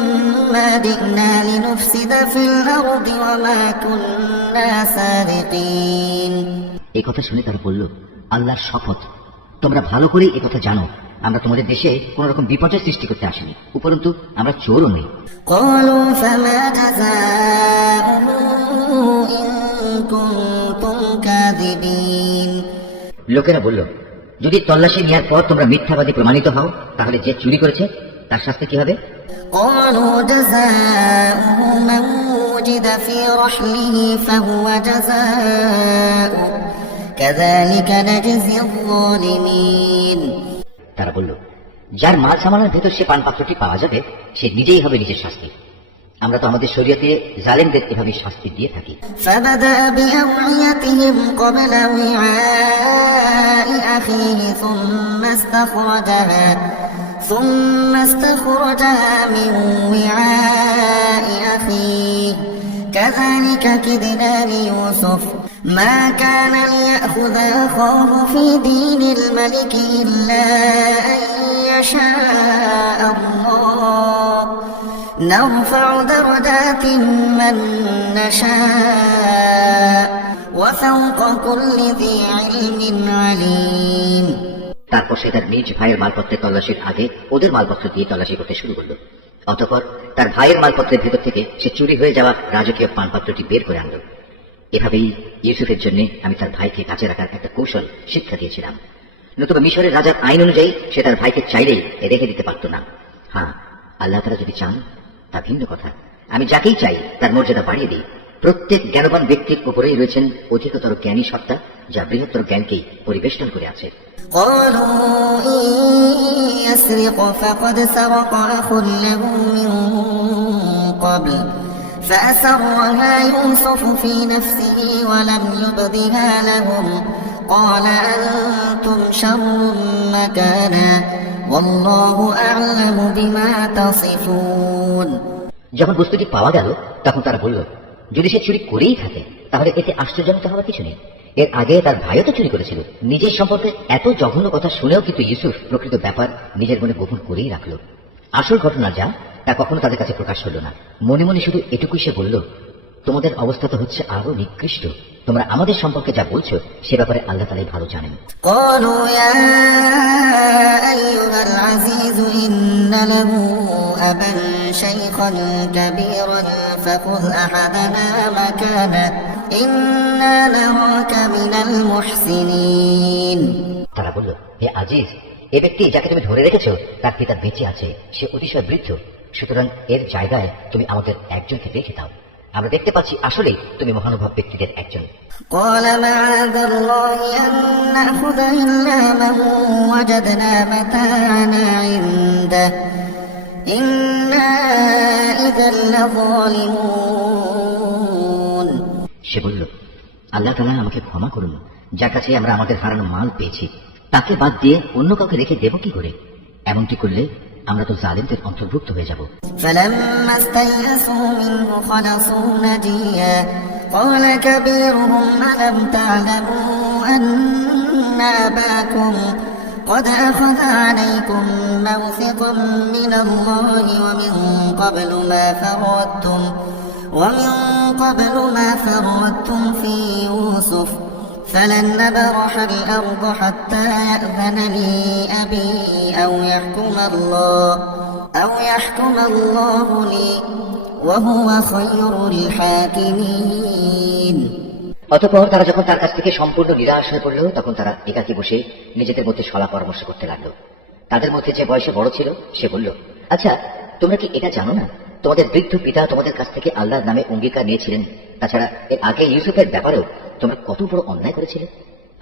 ما جئنا لنفسد في الأرض وما كنا سارقين। এই কথা শুনে তারা বলল, আল্লাহর শপথ, তোমরা ভালো করেই একথা জানো আমরা তোমাদের দেশে কোন রকম বিপর্যয় সৃষ্টি করতে আসিনি, উপরন্তু আমরা চোরও নই। قالوا فما جزاؤه إن كنتم كاذبين। লোকেরা বলল, যদি তল্লাশি নেওয়ার পর তোমরা মিথ্যাবাদী প্রমাণিত হও তাহলে যে চুরি করেছে তার শাস্তি কি হবে? قالوا جزاؤه من وجد في رحله فهو جزاؤه كذلك نجزي الظالمين তারা বলল, যার মাল সামানের ভেতর সে পানপাত্রটি পাওয়া যাবে সে নিজেই হবে নিজের শাস্তি। আমরা তো আমাদের শরীয়তে জালেমদের এভাবে শাস্তি দিয়ে থাকি। فبدأ بأوعيتهم قبل وعاء أخيه ثم استخرجها من وعاء أخيه كذلك كدنا ليوسف ما كان ليأخذ أخاه في دين الملك إلا أن يشاء الله نرفع درجات من نشاء وفوق كل ذي علم عليم তারপর সে তার নিজ ভাইয়ের মালপত্রের তল্লাশির আগে ওদের মালপত্র দিয়ে তল্লাশি করতে শুরু করল। অতঃপর তার ভাইয়ের মালপত্রের ভেতর থেকে সে চুরি হয়ে যাওয়া রাজকীয় পানপাত্রটি বের করে আনল। এভাবেই ইউসুফের জন্য আমি তার ভাইকে কাছে রাখার একটা কৌশল শিক্ষা দিয়েছিলাম। নতুবা মিশরের রাজার আইন অনুযায়ী সে তার ভাইকে চাইলেই রেখে দিতে পারত না। হ্যাঁ, আল্লাহ তাআলা যদি চান তা ভিন্ন কথা। আমি যাকেই চাই তার মর্যাদা বাড়িয়ে দিই। প্রত্যেক জ্ঞানবান ব্যক্তির উপরেই রয়েছেন অধিকতর জ্ঞানী সত্তা, যা বৃহত্তর জ্ঞানকেই পরিবেষ্টন করে আছে। قالوا إن يسرق فقد سرق أخ له من قبل فأسرها يوسف في نفسه ولم يبدها لهم قال أنتم شر مكانا والله أعلم بما تصفون যখন বস্তুটি পাওয়া গেল তখন তারা বলল, যদি সে চুরি করেই থাকে তাহলে এতে আশ্চর্যজনক হওয়ার কিছু নেই। এর আগে তার ভাইও তো চুরি করেছিল। নিজের সম্পর্কে এত জঘন্য কথা শুনেও কিন্তু ইউসুফ প্রকৃত ব্যাপার নিজের মনে গোপন করেই রাখল। আসল ঘটনা যা তা কখনো তাদের কাছে প্রকাশ হল না। মনে মনে শুধু এটুকুই সে বলল, তোমাদের অবস্থা তো হচ্ছে আরো নিকৃষ্ট। তোমরা আমাদের সম্পর্কে যা বলছো সে ব্যাপারে আল্লাহ তাআলাই ভালো জানেন। قالوا يا أيها العزيز إن له أبا شيخا كبيرا فخذ أحدنا مكانه إنا نراك من المحسنين তারা বলল, হে আজিজ, এ ব্যক্তি যাকে তুমি ধরে রেখেছো তার পিতা বেঁচে আছে, সে অতিশয় বৃদ্ধ, সুতরাং এর জায়গায় তুমি আমাদের একজনকে রেখে দাও। আমরা দেখতে পাচ্ছি আসলেই তুমি মহানুভব ব্যক্তিদের একজন। قال معاذ الله أن نأخذ إلا من وجدنا متاعنا عنده إنا إذا لظالمون সে বলল, আল্লাহ তাআলা আমাকে ক্ষমা করুন, যার কাছে আমরা আমাদের হারানো মাল পেয়েছি তাকে বাদ দিয়ে অন্য কাউকে রেখে দেব কি করে? এমনটি করলে আমরা তো জালেমদের অন্তর্ভুক্ত হয়ে যাব। فلما استيئسوا منه خلصوا نجيا قال كبيرهم ألم تعلموا أن أباكم قد أخذ عليكم موثقا من الله ومن قبل ما فرطتم في يوسف فلن نبرح الأرض حتى يأذن لي أبي أو يحكم الله لي وهو خير الحاكمين অতঃপর তারা যখন তার কাছ থেকে সম্পূর্ণ নিরাশ হয়ে পড়ল তখন তারা একাকী বসে নিজেদের মধ্যে সলা পরামর্শ করতে লাগলো। তাদের মধ্যে যে বয়সে বড় ছিল সে বলল, আচ্ছা, তোমরা কি এটা জানো না তোমাদের বৃদ্ধ পিতা তোমাদের কাছ থেকে আল্লাহর নামে অঙ্গীকার নিয়েছিলেন? তাছাড়া এর আগে ইউসুফের ব্যাপারেও তোমরা কত বড় অন্যায় করেছিলে।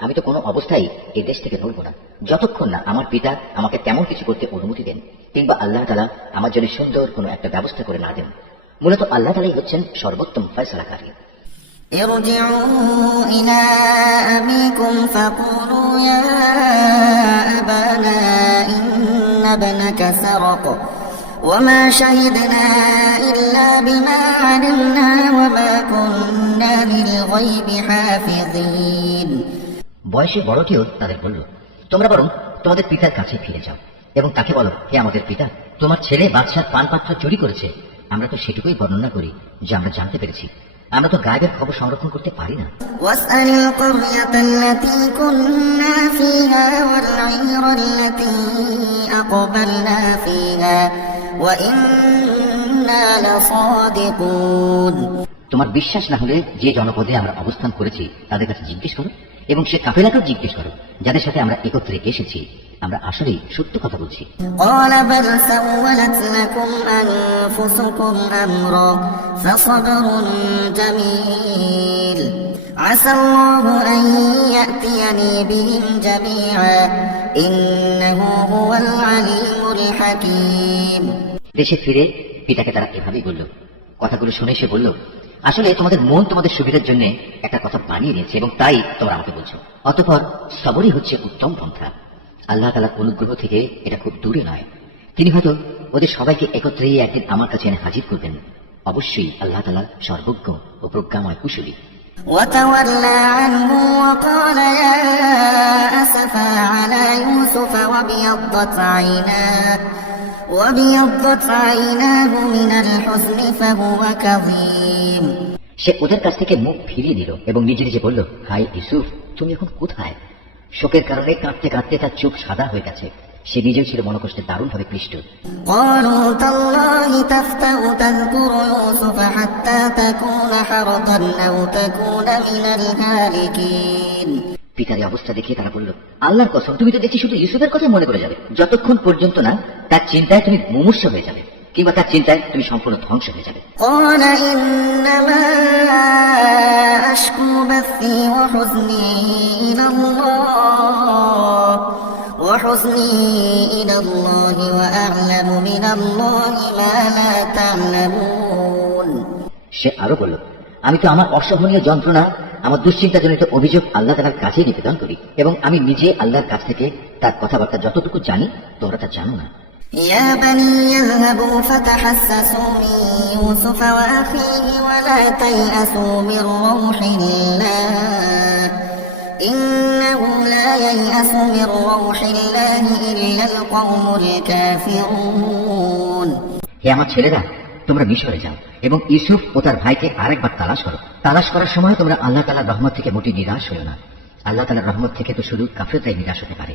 আমি তো কোনো অবস্থায় এই দেশ থেকে নড়ব না যতক্ষণ না আমার পিতা আমাকে তেমন কিছু করতে অনুমতি দেন, কিংবা আল্লাহ তাআলা আমার জন্য সুন্দর কোনো একটা ব্যবস্থা করে না দেন। মূলত আল্লাহ তাআলাই হচ্ছেন সর্বোত্তম ফয়সালাকারী। ارجعوا إلى أبيكم فقولوا يا أبانا إن ابنك سرق وما شهدنا إلا بما علمنا وما كنا للغيب حافظين বয়সে বড়টিও তাদের বলল, তোমরা বরং তোমাদের পিতার কাছে ফিরে যাও এবং তাকে বলো, হে আমাদের পিতা, তোমার ছেলে বাদশার পানপাত্র চুরি করেছে। আমরা তো সেটুকুই বর্ণনা করি যে আমরা জানতে পেরেছি। আমরা তো গায়েবের খবর সংরক্ষণ করতে পারি না। واسأل القرية التي كنا فيها والعير التي أقبلنا فيها وإنا لصادقون তোমার বিশ্বাস না হলে যে জনপদে আমরা অবস্থান করেছি তাদের কাছে জিজ্ঞেস করো এবং সে কাফেলাকেও জিজ্ঞেস করো যাদের সাথে আমরা একত্রে এসেছি। আমরা আসলেই সত্য কথা বলছি। قال بل سولت لكم أنفسكم أمرا فصبر جميل عسى الله أن يأتيني بهم جميعا إنه هو العليم الحكيم। দেশে ফিরে পিতাকে তারা এভাবেই বলল। কথাগুলো শুনে সে বলল, আসলে তোমাদের মন তোমাদের সুবিধার জন্য একটা কথা বানিয়ে নিয়েছে এবং তাই তোমরা আমাকে বলছো। অতঃপর সবরই হচ্ছে উত্তম পন্থা। আল্লাহ তাআলার অনুগ্রহ থেকে এটা খুব দূরে নয়। তিনি হয়তো ওদের সবাইকে একত্রে একদিন আমার কাছে এনে হাজির করবেন। অবশ্যই আল্লাহ তাআলা সর্বজ্ঞ ও প্রজ্ঞাময় কুশলী। وتولى عنهم وقال يا أسفا على يوسف وابيضت عيناه من الحزن فهو كظيم। সে ওদের কাছ থেকে মুখ ফিরিয়ে দিল এবং নিজে নিজে বলল, হাই ইউসুফ, তুমি এখন কোথায়? শোকের কারণে কাঁদতে কাঁদতে তার চোখ সাদা হয়ে গেছে। সে নিজেও ছিল মনোকষ্টে দারুণভাবে ক্লিষ্ট। قالوا تالله تفتأ تذكر يوسف حتى تكون حرضا أو تكون من الهالكين। পিতার এই অবস্থা দেখে তারা বলল, আল্লাহর কসম, তুমি তো দেখছি শুধু ইউসুফের কথা মনে করে যাবে, যতক্ষণ পর্যন্ত না তার চিন্তায় তুমি মুমূর্ষ হয়ে যাবে কিংবা তার চিন্তায় তুমি সম্পূর্ণ ধ্বংস হয়ে যাবে। قال إنما أشكو بثي وحزني إلى الله وأعلم من الله ما لا تعلمون। সে আরো বলল, আমি তো আমার অসহনীয় যন্ত্রণা, আমার দুশ্চিন্তাজনিত অভিযোগ আল্লাহ তাআলার কাছে নিবেদন করি এবং আমি নিজে আল্লাহর কাছ থেকে তার কথাবার্তা যতটুকু জানি তোমরা তা জানো না। يا بني اذهبوا فتحسسوا من يوسف وأخيه ولا تيأسوا من روح الله إنه لا ييأس من روح الله إلا القوم الكافرون। হে আমার ছেলেরা, তোমরা মিশরে যাও এবং ইউসুফ ও তার ভাইকে আরেকবার তালাশ করো। তালাশ করার সময় তোমরা আল্লাহ তাআলার রহমত থেকে মোটেই নিরাশ হও না। আল্লাহ তাআলার রহমত থেকে তো শুধু কাফেররাই নিরাশ হতে পারে।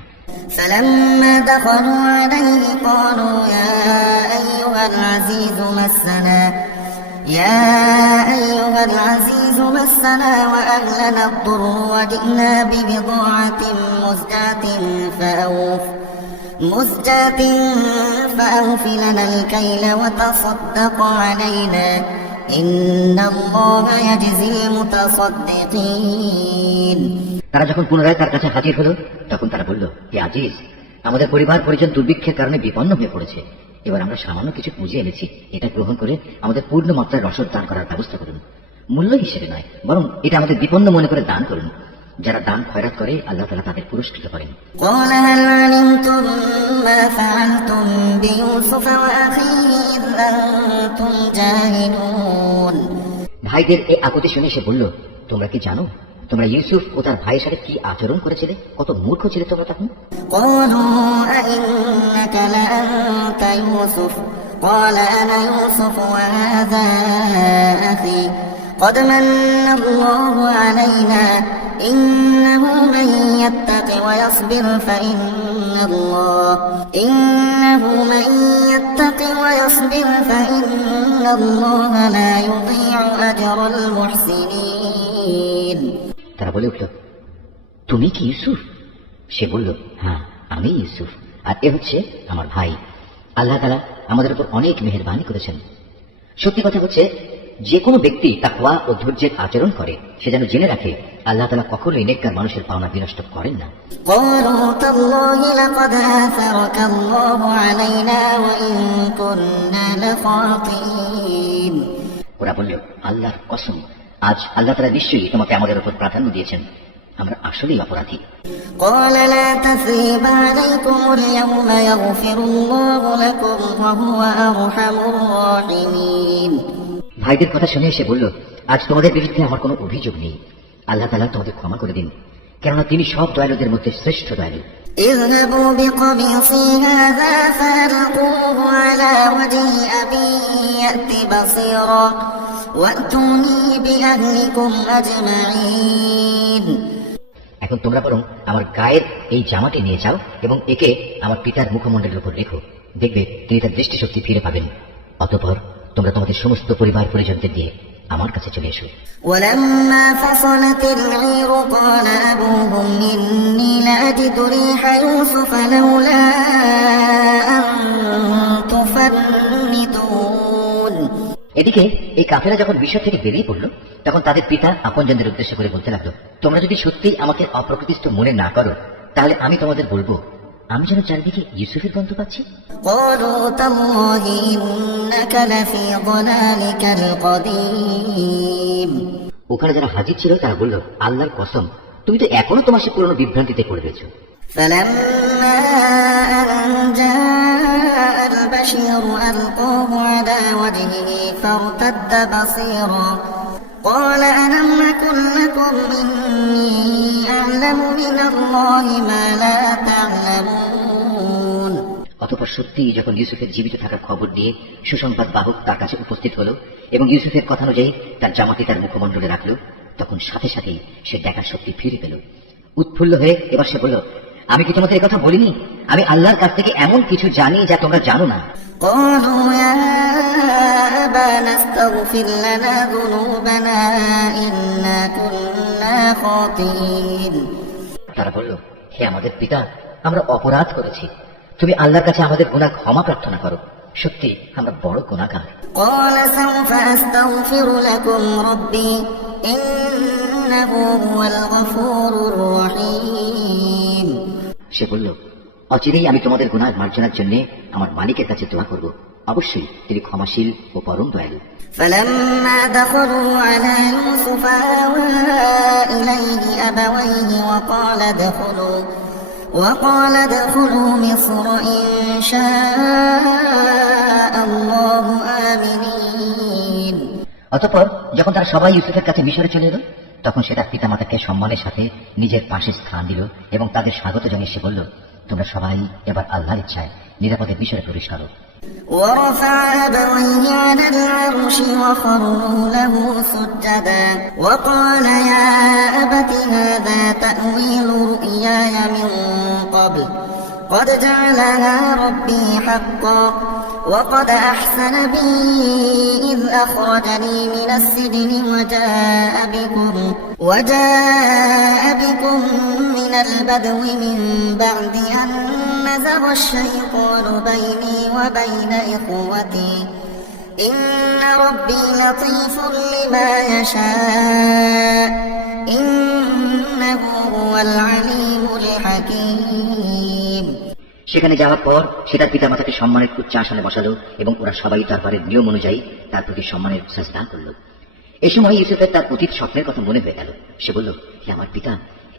فلما دخلوا عليه قالوا يا أيها العزيز مسنا وأهلنا الضر وجئنا ببضاعة مزجاة فأوف لنا الكيل وتصدق علينا إن الله يجزي المتصدقين। তারা যখন পুনরায় তার কাছে হাজির হলো তখন তারা বলল, হে আজিজ, আমাদের পরিবার পরিজন দুর্ভিক্ষের কারণে বিপন্ন হয়ে পড়েছে। এবার আমরা সামান্য কিছু পুঁজি এনেছি, এটা গ্রহণ করে আমাদের পূর্ণ মাত্রায় রসদ দান করার ব্যবস্থা করুন। মূল্য হিসেবে নয়, বরং এটা আমাদের বিপন্ন মনে করে দান করুন। যারা দান খয়রাত করে আল্লাহ তাআলা তাদের পুরস্কৃত করেন। قال هل علمتم ما فعلتم بيوسف وأخيه إذ أنتم جاهلون। ভাইদের এই আপত্তি শুনে সে বলল, তোমরা কি জানো তোমরা ইউসুফ ও তার ভাইয়ের সাথে কি আচরণ করেছিলে? কত মূর্খ ছিলে তোমরা তখন। قالوا أئنك لأنت يوسف قال أنا يوسف وهذا أخي قد من الله علينا إنه من يتق ويصبر فإن الله لا يضيع أجر المحسنين। তারা বলে উঠল, তুমি কি ইউসুফ? সে বলল, হ্যাঁ, আমি ইউসুফ, আর এ হচ্ছে আমার ভাই। আল্লাহ তাআলা আমাদের উপর অনেক মেহেরবানি করেছেন। সত্যি কথা হচ্ছে, যে কোনো ব্যক্তি তাকওয়া ও ধৈর্যের আচরণ করে সে যেন জেনে রাখে আল্লাহ তাআলা কখনোই নেককার মানুষের পাওনা বিনষ্ট করেন না। قالوا تالله لقد آثرك الله علينا وإن كنا لخاطئين। ওরা বলল, আল্লাহর কসম, আজ আল্লাহ তাআলা নিশ্চয়ই তোমাকে আমাদের উপর প্রাধান্য দিয়েছেন, আমরা আসলেই অপরাধী। قال لا تثريب عليكم اليوم يغفر الله لكم وهو أرحم الراحمين। ভাইদের কথা শুনে সে বলল, আজ তোমাদের বিরুদ্ধে আমার কোনো অভিযোগ নেই, আল্লাহ তাআলা তোমাদের ক্ষমা করে দিন, কেননা তিনি সব দয়ালুদের মধ্যে শ্রেষ্ঠ দয়ালু। اذهبوا بقميصي هذا فألقوه على وجه أبي يأت بصيرا وأتوني بأهلكم أجمعين। এখন তোমরা বরং আমার গায়ের এই জামাটি নিয়ে যাও এবং একে আমার পিতার মুখমণ্ডলের উপর রেখো, দেখবে তিনি তার দৃষ্টিশক্তি ফিরে পাবেন। অতঃপর তোমরা তোমাদের সমস্ত পরিবার পরিজনদের দিয়ে আমার কাছে চলে এসো। ولما فصلت العير قال أبوهم إني لأجد ريح يوسف لولا أن تفندون। এদিকে এই কাফেরা যখন বিষয় থেকে বেরিয়ে পড়লো, তখন তাদের পিতা আপনজনদের উদ্দেশ্য করে বলতে লাগলো, তোমরা যদি সত্যিই আমাকে অপ্রকৃতিস্থ মনে না করো, তাহলে আমি তোমাদের বলবো, আমি যেন চারিদিকে ইউসুফের গন্ধ পাচ্ছি। قالوا تالله إنك لفي ضلالك القديم। ওখানে যারা হাজির ছিল তারা বলল, আল্লাহর কসম, তুমি তো এখনো তোমার সে পুরনো বিভ্রান্তিতে পড়ে রয়েছো। فلما أن جاء البشير ألقوه على وجهه فارتد بصيرا قال ألم أقل لكم إني أعلم من الله ما لا تعلمون। অতঃপর সত্যি যখন ইউসুফের জীবিত থাকার খবর দিয়ে সুসংবাদ বাহক তার কাছে উপস্থিত হলো এবং ইউসুফের কথা অনুযায়ী তার জামাতি তার মুখমণ্ডলে রাখলো, তখন সাথে সাথেই সে দেখার শক্তি ফিরে পেল। উৎফুল্ল হয়ে এবার সে বলল, আমি কি তোমাদের কথা বলিনি? আমি আল্লাহর কাছ থেকে এমন কিছু জানি যা তোমরা জানো না। قالوا يا أبانا استغفر لنا ذنوبنا إنا كنا خاطئين। তারা বলল, হে আমাদের পিতা, আমরা অপরাধ করেছি, তুমি আল্লাহর কাছে আমাদের গুনাহ ক্ষমা প্রার্থনা করো, সত্যি আমরা বড় গুনাহগার। قال سوف أستغفر لكم ربي إنه هو الغفور الرحيم। সে বলল, অচিরেই আমি তোমাদের গুনাহ মার্জনার জন্য আমার মালিকের কাছে দোয়া করব, অবশ্যই তিনি ক্ষমাশীল ও পরম দয়ালু। فلما دخلوا على يوسف آوى إليه أبويه وقال ادخلوا مصر إن شاء الله آمنين। অতঃপর যখন তারা সবাই ইউসুফের কাছে মিশরে চলে এলো, তখন সে তার পিতামাতাকে সম্মানের সাথে নিজের পাশে স্থান দিল এবং তাদের স্বাগত জানিয়ে সে বলল, তোমরা সবাই এবার আল্লাহর ইচ্ছায় নিরাপদে মিশরে প্রবেশ করো। ورفع أبويه على العرش وخروا له سجدا وقال يا أبت هذا تأويل رؤياي من قبل قد جعلها ربي حقا وقد أحسن بي إذ أخرجني من السجن وجاء بكم من البدو من بعد أن نزغ الشيطان بيني وبين إخوتي إن ربي لطيف لما يشاء إنه هو العليم الحكيم। সেখানে যাওয়ার পর সে তার পিতামাতাকে সম্মানের উচ্চ আসনে বসালো এবং ওরা সবাই দরবারের নিয়ম অনুযায়ী তার প্রতি সম্মানের সাজদা করল। এ সময় ইউসুফের তার অতীত স্বপ্নের কথা মনে হয়ে গেল। সে বলল, হে আমার পিতা,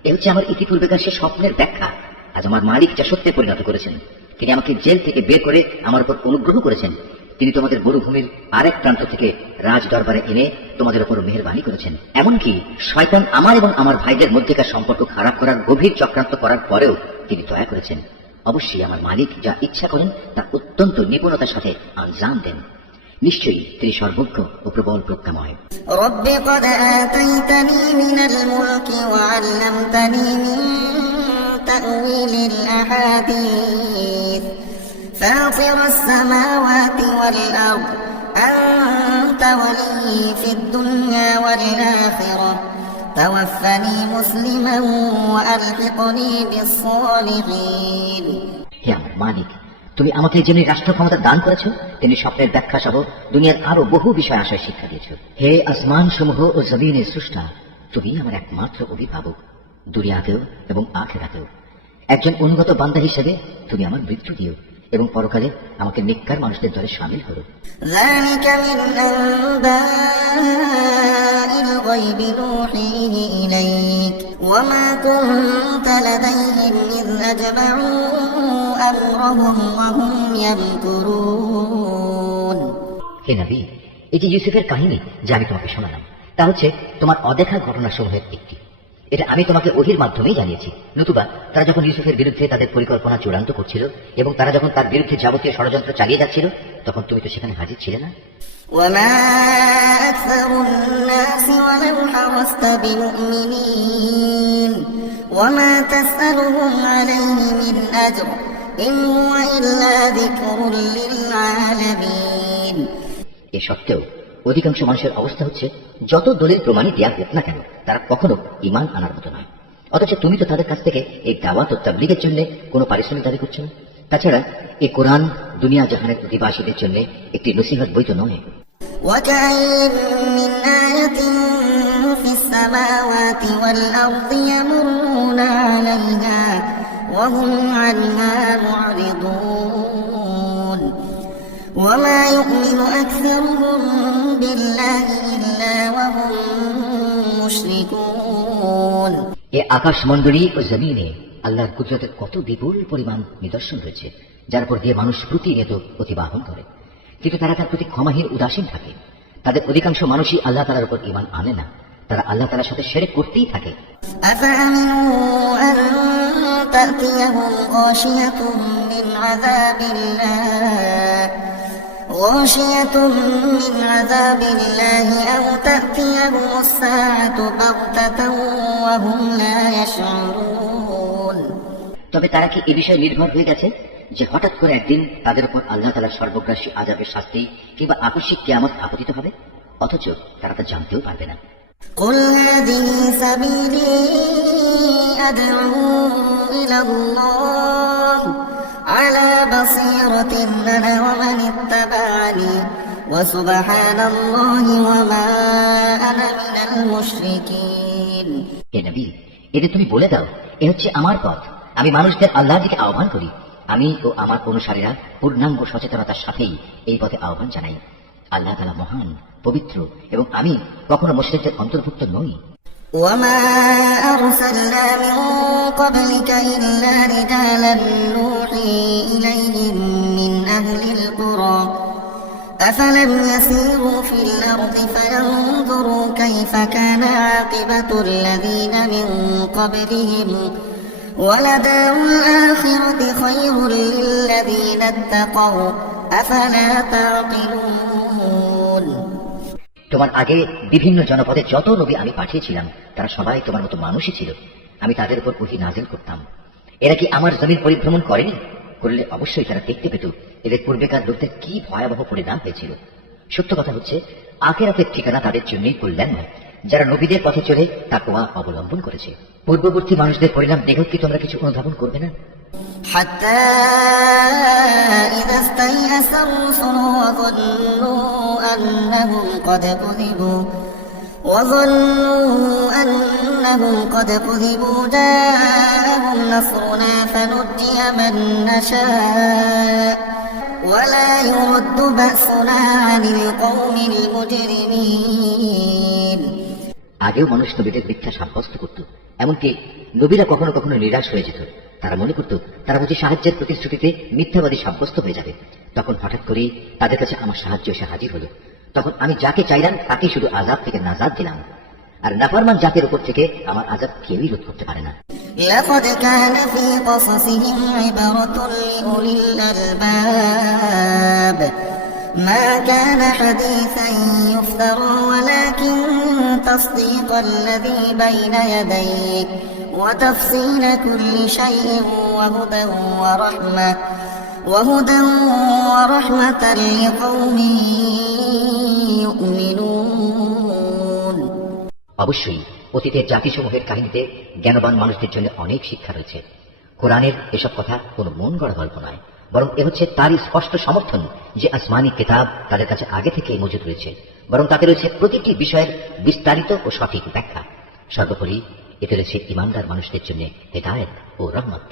এ হচ্ছে আমার ইতিপূর্বেকার সে স্বপ্নের ব্যাখ্যা। আজ আমার মালিক যা সত্যে পরিণত করেছেন, তিনি আমাকে জেল থেকে বের করে আমার উপর অনুগ্রহ করেছেন। তিনি তোমাদের মরুভূমির আরেক প্রান্ত থেকে রাজ দরবারে এনে তোমাদের উপর মেহেরবানি করেছেন। এমনকি শয়তান আমার এবং আমার ভাইদের মধ্যেকার সম্পর্ক খারাপ করার গভীর চক্রান্ত করার পরেও তিনি দয়া করেছেন। অবশ্যই আমার মালিক যা ইচ্ছা করেন তা অত্যন্ত নিপুণতার সাথে আঞ্জাম দেন। নিশ্চয়ই তিনি সর্বজ্ঞ ও প্রবল প্রজ্ঞাময়। رب قد آتيتني من الملك وعلمتني من تأويل الأحاديث فاطر السماوات والأرض أنت ولي في الدنيا والآخرة توفني مسلما وألحقني بالصالحين। হে আমার মালিক, তুমি আমাকে যিনি রাষ্ট্র ক্ষমতা দান করেছ, তিনি স্বপ্নের ব্যাখ্যা সহ দুনিয়ার আরো বহু বিষয় আশয় শিক্ষা দিয়েছ। হে আসমান সমূহ ও জমিনের স্রষ্টা, তুমি আমার একমাত্র অভিভাবক, দুনিয়াতেও এবং আখিরাতেও। একজন অনুগত বান্দা হিসেবে তুমি আমার মৃত্যু দিও এবং পরকালে আমাকে নেককার মানুষদের দলে শামিল করো। ذلك من أنباء الغيب نوحيه إليك وما كنت لديهم إذ أجمعوا أمرهم وهم يمكرون। হে নবী, এই যে ইউসুফের কাহিনী যা আমি তোমাকে শোনালাম, তা হচ্ছে তোমার অদেখা ঘটনাসমূহের একটি। এটা আমি তোমাকে ওহির মাধ্যমেই জানিয়েছি। নতুবা তারা যখন ইউসুফের বিরুদ্ধে তাদের পরিকল্পনা চূড়ান্ত করছিল এবং তারা যখন তার বিরুদ্ধে যাবতীয় ষড়যন্ত্র চালিয়ে যাচ্ছিল, তখন তুমি তো সেখানে হাজির ছিলে না। وما أكثر الناس ولو حرصت بمؤمنين وما تسألهم عليه من أجر إن هو إلا ذكر للعالمين। এ সত্ত্বেও অধিকাংশ মানুষের অবস্থা হচ্ছে যত দলিল প্রমাণই দেয়া হোক না কেন তারা কখনো ঈমান আনার মতো নয়। অথচ তুমি তো তাদের কাছ থেকে এই দাওয়াত ও তাবলীগের জন্য কোনো পারিশ্রমিক দাবি করছো না। তাছাড়া এই কোরআন দুনিয়া জাহানের অধিবাসীদের জন্য একটি নসিহত বই তো নয়। وكأين من آية في السماوات والأرض يمرون عليها وهم عنها معرضون وما يؤمن أكثرهم بالله إلا وهم مشركون। এ আকাশ মণ্ডলী ও জমিনে আল্লাহর কুদরতের কত বিপুল পরিমাণ নিদর্শন রয়েছে, যার উপর দিয়ে মানুষ প্রতিনিয়ত অতিবাহন করে, কিন্তু তারা তার প্রতি ক্ষমাহীন উদাসীন থাকে। তাদের অধিকাংশ মানুষই আল্লাহ তাআলার উপর ঈমান আনে না, তারা আল্লাহ তাআলার সাথে শিরক করতেই থাকে। أفأمنوا أن تأتيهم غاشية من عذاب الله أو تأتيهم الساعة بغتة وهم لا يشعرون। তবে তারা কি এ বিষয়ে নির্ভর হয়ে গেছে যে হঠাৎ করে একদিন তাদের উপর আল্লাহ তাআলার সর্বগ্রাসী আযাবের শাস্তি কিংবা আকস্মিক কিয়ামত আপতিত হবে, অথচ তারা তা জানতেও পারবে না। قل هذه سبيلي أدعو إلى الله على بصيرة أنا ومن اتبعني وسبحان الله وما أنا من المشركين। হে নবী, এদের তুমি বলে দাও, এ হচ্ছে আমার পথ, আমি মানুষদের আল্লাহর দিকে আহ্বান করি, আমি ও আমার অনুসারীরা পূর্ণাঙ্গ সচেতনতার সাথেই এই পথে আহ্বান জানাই। আল্লাহ তাআলা মহান, পবিত্র, এবং আমি কখনো মুশরিকদের অন্তর্ভুক্ত নই। وما أرسلنا من قبلك إلا رجالا نوحي إليهم من أهل القرى أفلم يسيروا في الأرض فينظروا كيف كان عاقبة الذين من قبلهم ولدار الآخرة خير للذين اتقوا أفلا تعقلون। তোমার আগে বিভিন্ন জনপদে যত নবী আমি পাঠিয়েছিলাম তারা সবাই তোমার মতো মানুষই ছিল, আমি তাদের উপর ওহী নাযিল করতাম। এরা কি আমার জমির পরিভ্রমণ করেনি? করলে অবশ্যই তারা দেখতে পেত এদের পূর্বেকার লোকদের কি ভয়াবহ পরিণাম হয়েছিল। সত্য কথা হচ্ছে আখিরাতের ঠিকানা তাদের জন্যই কল্যাণময়, যারা নবীদের পথে চলে তাকওয়া অবলম্বন করেছে। পূর্ববর্তী মানুষদের পরিণাম দেখো কি তোমরা কিছু অনুধাবন করবে না? حتى إذا استيأس الرسل وظنوا أنهم قد كذبوا جاءهم نصرنا فنجي من نشاء ولا يرد بأسنا عن القوم المجرمين। আগেও মানুষ নবীদের মিথ্যা সাব্যস্ত করত, এমনকি নবীরা কখনো কখনো নিরাশ হয়ে যেত। তারা মনে করত তারা বুঝি সাহায্যের প্রতিশ্রুতিতে মিথ্যাবাদী সাব্যস্ত হয়ে যাবে। তখন হঠাৎ করেই তাদের কাছে আমার সাহায্য এসে হাজির হলো। তখন আমি যাকে চাইলাম তাকে শুধু আযাব থেকে নাজাত দিলাম, আর নাফরমান জাতির উপর থেকে আমার আযাব কেউই রোধ করতে পারে না। لقد كان في قصصهم عبرة لأولي الألباب ما كان حديثا يفترى ولكن تصديق الذي بين يديه وتفصيل كل شيء وهدى ورحمة لقوم يؤمنون। অবশ্যই অতীতের জাতিসমূহের কাহিনীতে জ্ঞানবান মানুষদের জন্য অনেক শিক্ষা রয়েছে। কোরআনের এসব কথা কোনো মন গড়া গল্প নয়, বরং এ হচ্ছে তারই স্পষ্ট সমর্থন যে আসমানি কিতাব তাদের কাছে আগে থেকেই মজুদ রয়েছে, বরং তাতে রয়েছে প্রতিটি বিষয়ের বিস্তারিত ও সঠিক ব্যাখ্যা। সর্বোপরি এতে রয়েছে ঈমানদার মানুষদের জন্য হেদায়েত ও রহমত।